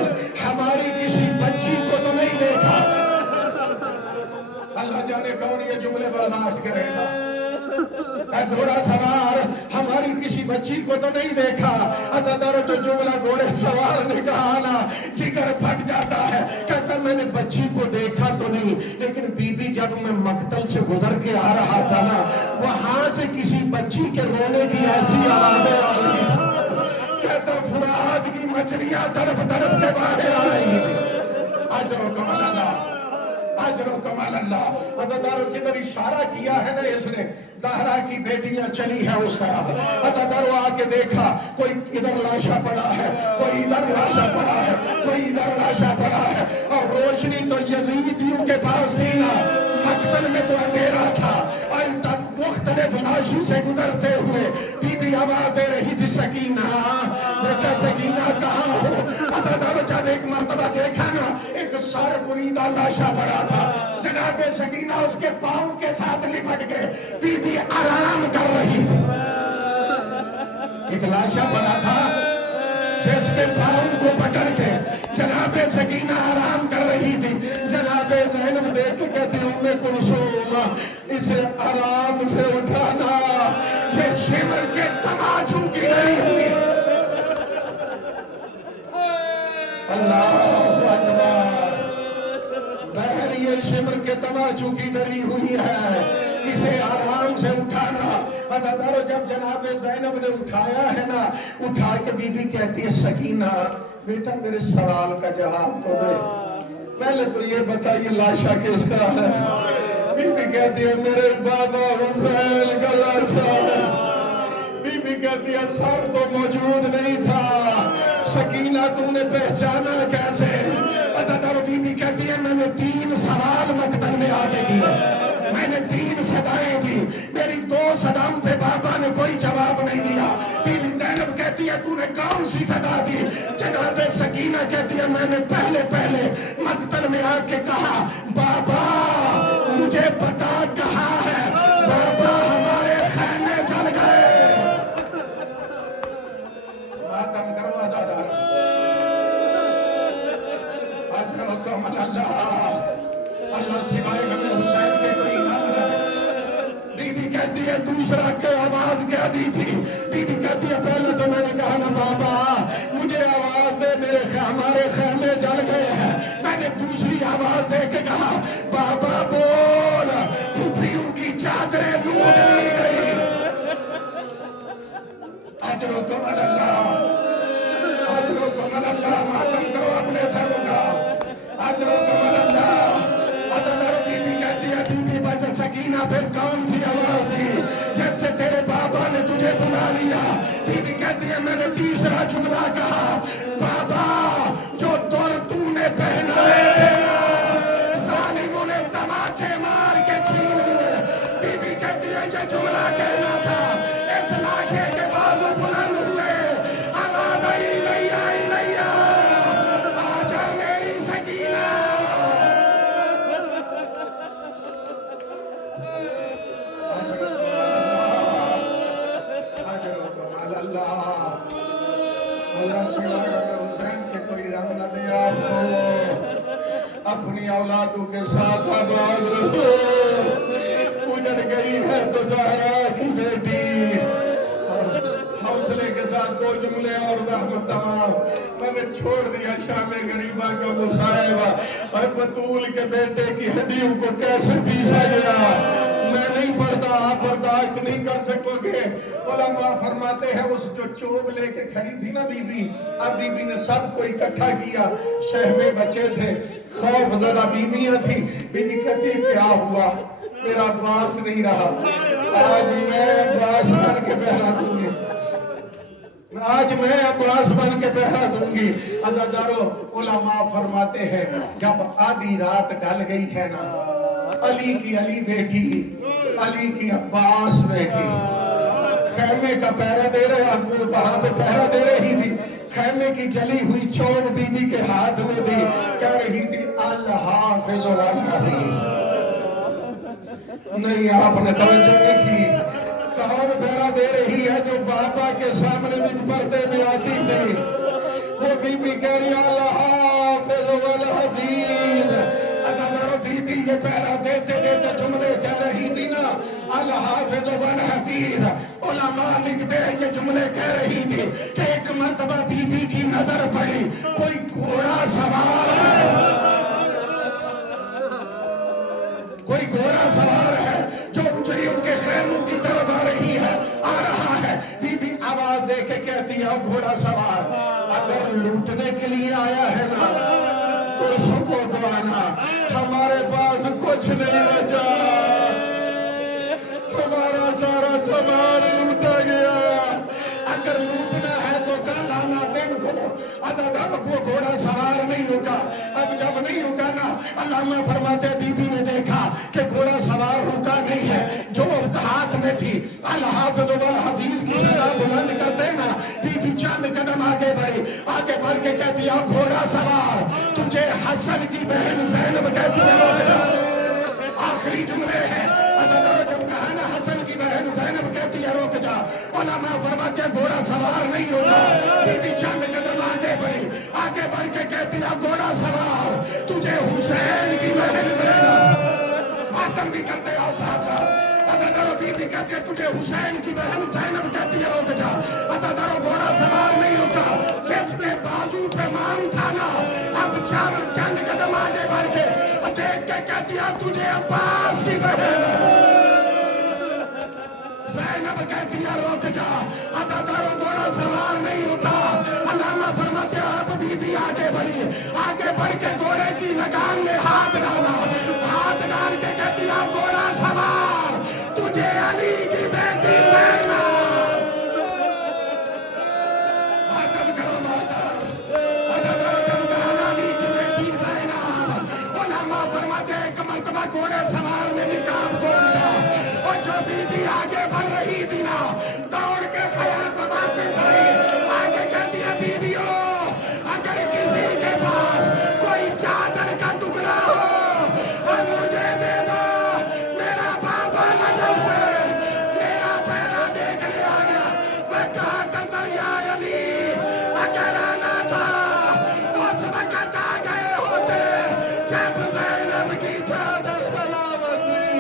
ہماری کسی بچی کو تو نہیں دیکھا؟ اللہ جانے کون یہ جملے برداشت کرے گا۔ اے گھوڑا سوار ہماری کسی بچی کو تو نہیں دیکھا؟ عزادار جو جملہ گھوڑے سوار نے کہا نا، جگر پھٹ جاتا ہے، کہتا میں نے بچی کو دیکھا تو نہیں، لیکن بی بی جب میں مقتل سے گزر کے آ رہا تھا نا، وہاں سے کسی بچی کے رونے کی ایسی آوازیں آ رہی تھی، کہتا فرات کی مچھلیاں تڑپ تڑپ کے باہر آ رہی تھی۔ اجر و کمال اللہ، اجر و کمال اللہ۔ عزادارو جدھر اشارہ کیا ہے نا اس نے، زہرا کی بیٹیاں چلی ہے اس طرف۔ عزادارو آ کے دیکھا کوئی ادھر لاشا پڑا ہے، کوئی ادھر لاشا پڑا ہے، کوئی ادھر لاشا پڑا ہے، اور روشنی تو یزیدیوں کے پاس سی نا، مقتل میں تو اندھیرا تھا، اور مختلف لاشوں سے گزرتے ہوئے بی بی آواز دے رہی تھی سکینہ بیٹا سکینہ کہاں ہو؟ عزادارو جب ایک مرتبہ دیکھا نا، ایک سر بریدہ لاشا پڑا تھا، جناب سکینہ اس کے پاؤں کے ساتھ لپٹ گئے، بی بی آرام کر رہی تھی۔ ایک لاشا پڑا تھا جس کے پاؤں کو پکڑ کے جناب سکینہ آرام کر رہی تھی، جناب زینب دیکھ کے کہتی ام کلثوم اسے آرام سے اٹھانا، یہ شمر کے تماچوں کی ڈری ہوئی ہے۔ اللہ اکبر، بہر یہ شمر کے تماچوں کی ڈری ہوئی ہے، اسے آرام سے اٹھانا۔ عزادارو جب جناب زینب نے اٹھایا ہے نا، اٹھا کے بی بی کہتی ہے سکینہ بیٹا میرے سوال کا جواب تو دے، پہلے تو یہ بتائیے لاشا کس کا ہے؟ بی بی کہتی ہے میرے بابا حسین کا لاشا ہے۔ بی بی کہتی ہے سر تو موجود نہیں تھا، سکینہ تم نے پہچانا کیسے؟ عزادارو بی بی کہتی ہے میں نے 3 سوال مقتل میں آگے کیا، میں نے 3 صدائیں دی، میری 2 صداؤں پہ بابا نے کوئی جواب نہیں دیا۔ بی بی زینب کہتی ہے تو نے کون سی صدا دی؟ جناب سکینہ کہتی ہے میں نے پہلے مقتل میں آ کے کہا بابا مجھے پتا کہاں ہے، بابا ہمارے خیمے جل گئے۔ ماتم کرو عزادار، اجر و کمال اللہ، اللہ سوائے ہمیں حسین کے کوئی نام نہیں۔ بی بی کہتی ہے دوسرا کہ آواز کیا دی تھی؟ بی بی کہتی ہے پہلے تو میں نے کہا نا بابا مجھے آواز دے، ہمارے خیمے جل گئے ہیں، میں نے دوسری آواز دے کے کہا بابا بول پھپھیوں کی چادریں لوٹ لی گئی۔ اجر و کمال اللہ، اجر و کمال اللہ، ماتم کرو اپنے سر کا، اجر و کمال اللہ۔ عزادارو بی بی کہتی ہے بی بی بجر سکینہ پھر کون سی آواز دی جب سے تیرے بابا نے تجھے بلا لیا؟ بی بی کہتی ہے میں نے تیسرا جملہ کہا بابا جو دور تو نے پہنائے تھے نا ظالموں نے تماچے مار کے چھین لیے۔ بی بی کہتی ہے یہ جملہ کہنا تھا، اس لاشے کے بازو بلند ہوئے، آواز آئی لیا آجا میری سکینہ۔ اللہ سوائے حسین کے کوئی غم نہ دے آپ کو، اپنی اولادوں کے ساتھ آباد رہو۔ اجڑ گئی ہے تو زہرا کی بیٹی، حوصلے کے ساتھ 2 جملے اور زحمت تمام۔ میں نے چھوڑ دیا شام غریبہ کا مصائبہ، اور بطول کے بیٹے کی ہڈیوں کو کیسے پیسا گیا میں نہیں پڑھتا، آپ برداشت نہیں کر سکو گے۔ علماء فرماتے ہیں اس جو چوب لے کے کھڑی تھی نا بی بی، اب بی بی نے سب کو اکٹھا کیا، شہ میں بچے تھے، خوف زدہ بیویاں تھی۔ بی بی کہتی ہے کیا ہوا؟ میرا باس نہیں رہا، آج میں باس بن کے بہرا دوں گی۔ آج میں عباس بن کے پہرا دوں گی. عزادارو علماء فرماتے ہیں جب آدھی رات ڈل گئی ہے نا، علی کی علی بیٹی، علی کی عباس بیٹی خیمے کا پہرا دے رہے، وہاں پہ پہرا دے رہی تھی. خیمے کی جلی ہوئی چوب بی بی کے ہاتھ میں تھی، کہہ رہی تھی الحافظ والحفیظ. نہیں آپ نے توجہ نہیں کی. کون پہرا دے رہی ہے؟ جو بابا کے سامنے بھی پردے میں آتی تھی. وہ بی بی کہہ رہی الحافظ والحفیظ. اگر بی بی یہ پہرا دیتے دیتے جملے کہہ رہی تھی نا الحافظ والحفیظ. علماء لکھتے ہیں یہ جملے کہہ رہی تھی کہ ایک مرتبہ بی بی کی نظر پڑی، کوئی گھوڑا سوار ہے، کوئی گھوڑا سوار ہے جو اجڑیوں کے خیموں کی طرف آ رہی ہے، آ رہا ہے. بی بی آواز دے کے کہتی ہے گھوڑا سوار اگر لوٹنے کے لیے آیا ہے نا تو صبح کو آنا، ہمارے پاس کچھ نہیں بچا، ہمارا سارا سامان لوٹا گیا. اگر لوٹنا ہے تو کل آنا دن کو. عزادارو وہ گھوڑا سوار نہیں رکا. اب جب نہیں رکا نا، علامہ فرماتے بی بی نے دیکھا کہ گھوڑا سوار رکا نہیں ہے. جو ہاتھ میں تھی الحافظ والحفیظ کی صدا بلند کرتے نا، بی بی چند قدم آگے بڑھی، آگے بڑھ کے کہتی ہے گھوڑا سوار تجھے حسن کی بہن زینب کہتی ہے روک جا. آخری جملے ہیں. عزادارو جب کہا نا حسن کی بہن زینب کہتی ہے روک جا، علماء فرماتے گھوڑا سوار نہیں رکا. بی بی چند قدم آگے بڑھی، آگے بڑھ کے کہتی ہے گھوڑا سوار تجھے حسین کی بہن زینب، ماتم بھی کرتے ہو ساتھ ساتھ. عزادارو بی بی کہتی ہے تجھے حسین کی بہن زینب کہتی ہے روک جا. عزادارو گھوڑا سوار نہیں رکا. جس کے بازو پہ مان تھا نا، اب چند قدم آگے بڑھ کے دیکھ کے کہتی ہے تجھے عباس کی بہن زینب کہتی ہے روک جا. عزادارو گھوڑا سوار نہیں رکا. علامہ فرماتے ہیں اب بی بی آگے بڑھی، آگے بڑھ کے گھوڑے کی لگام میں ہاتھ ڈالا، ہاتھ ڈال کے کہتی ہے گھوڑا سوار تجھے علی کی بیٹی زینب. ماتم کرو ماتم. عزادارو جب کہا علی کی بیٹی زینب، علماء فرماتے ہیں ایک مرتبہ گھوڑے سوار نے نقاب کھول دیا، اور جو بی بی آگے بڑھ رہی تھی نا دوڑ کے خیال پر واپس آئی. آگے کہتی ہے بیویو اگر کسی کے پاس کوئی چادر کا ٹکڑا ہو اور مجھے دے دو. میرا بابا نجف سے میرا پہرا دیکھنے آ گیا. میں کہا کرتا یا علی اگر آنا تھا اس وقت آ گئے ہوتے جب زینب کی چادر سلامت ہوئی.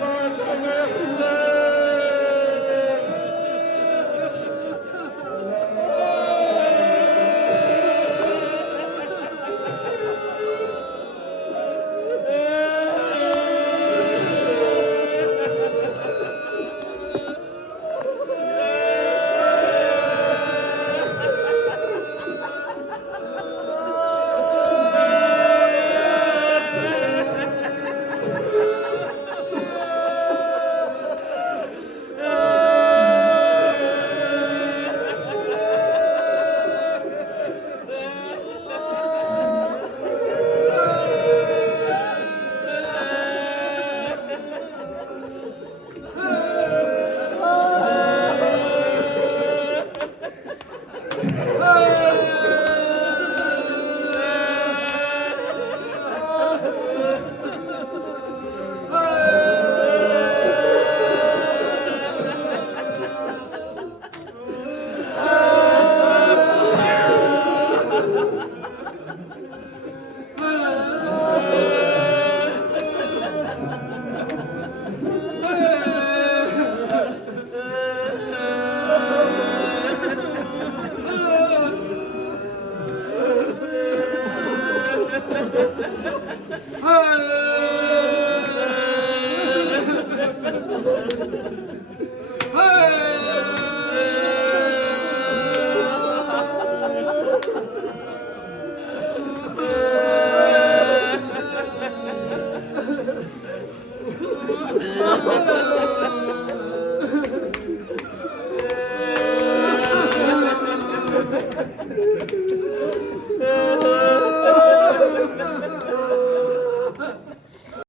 ماتم حسین. Hey!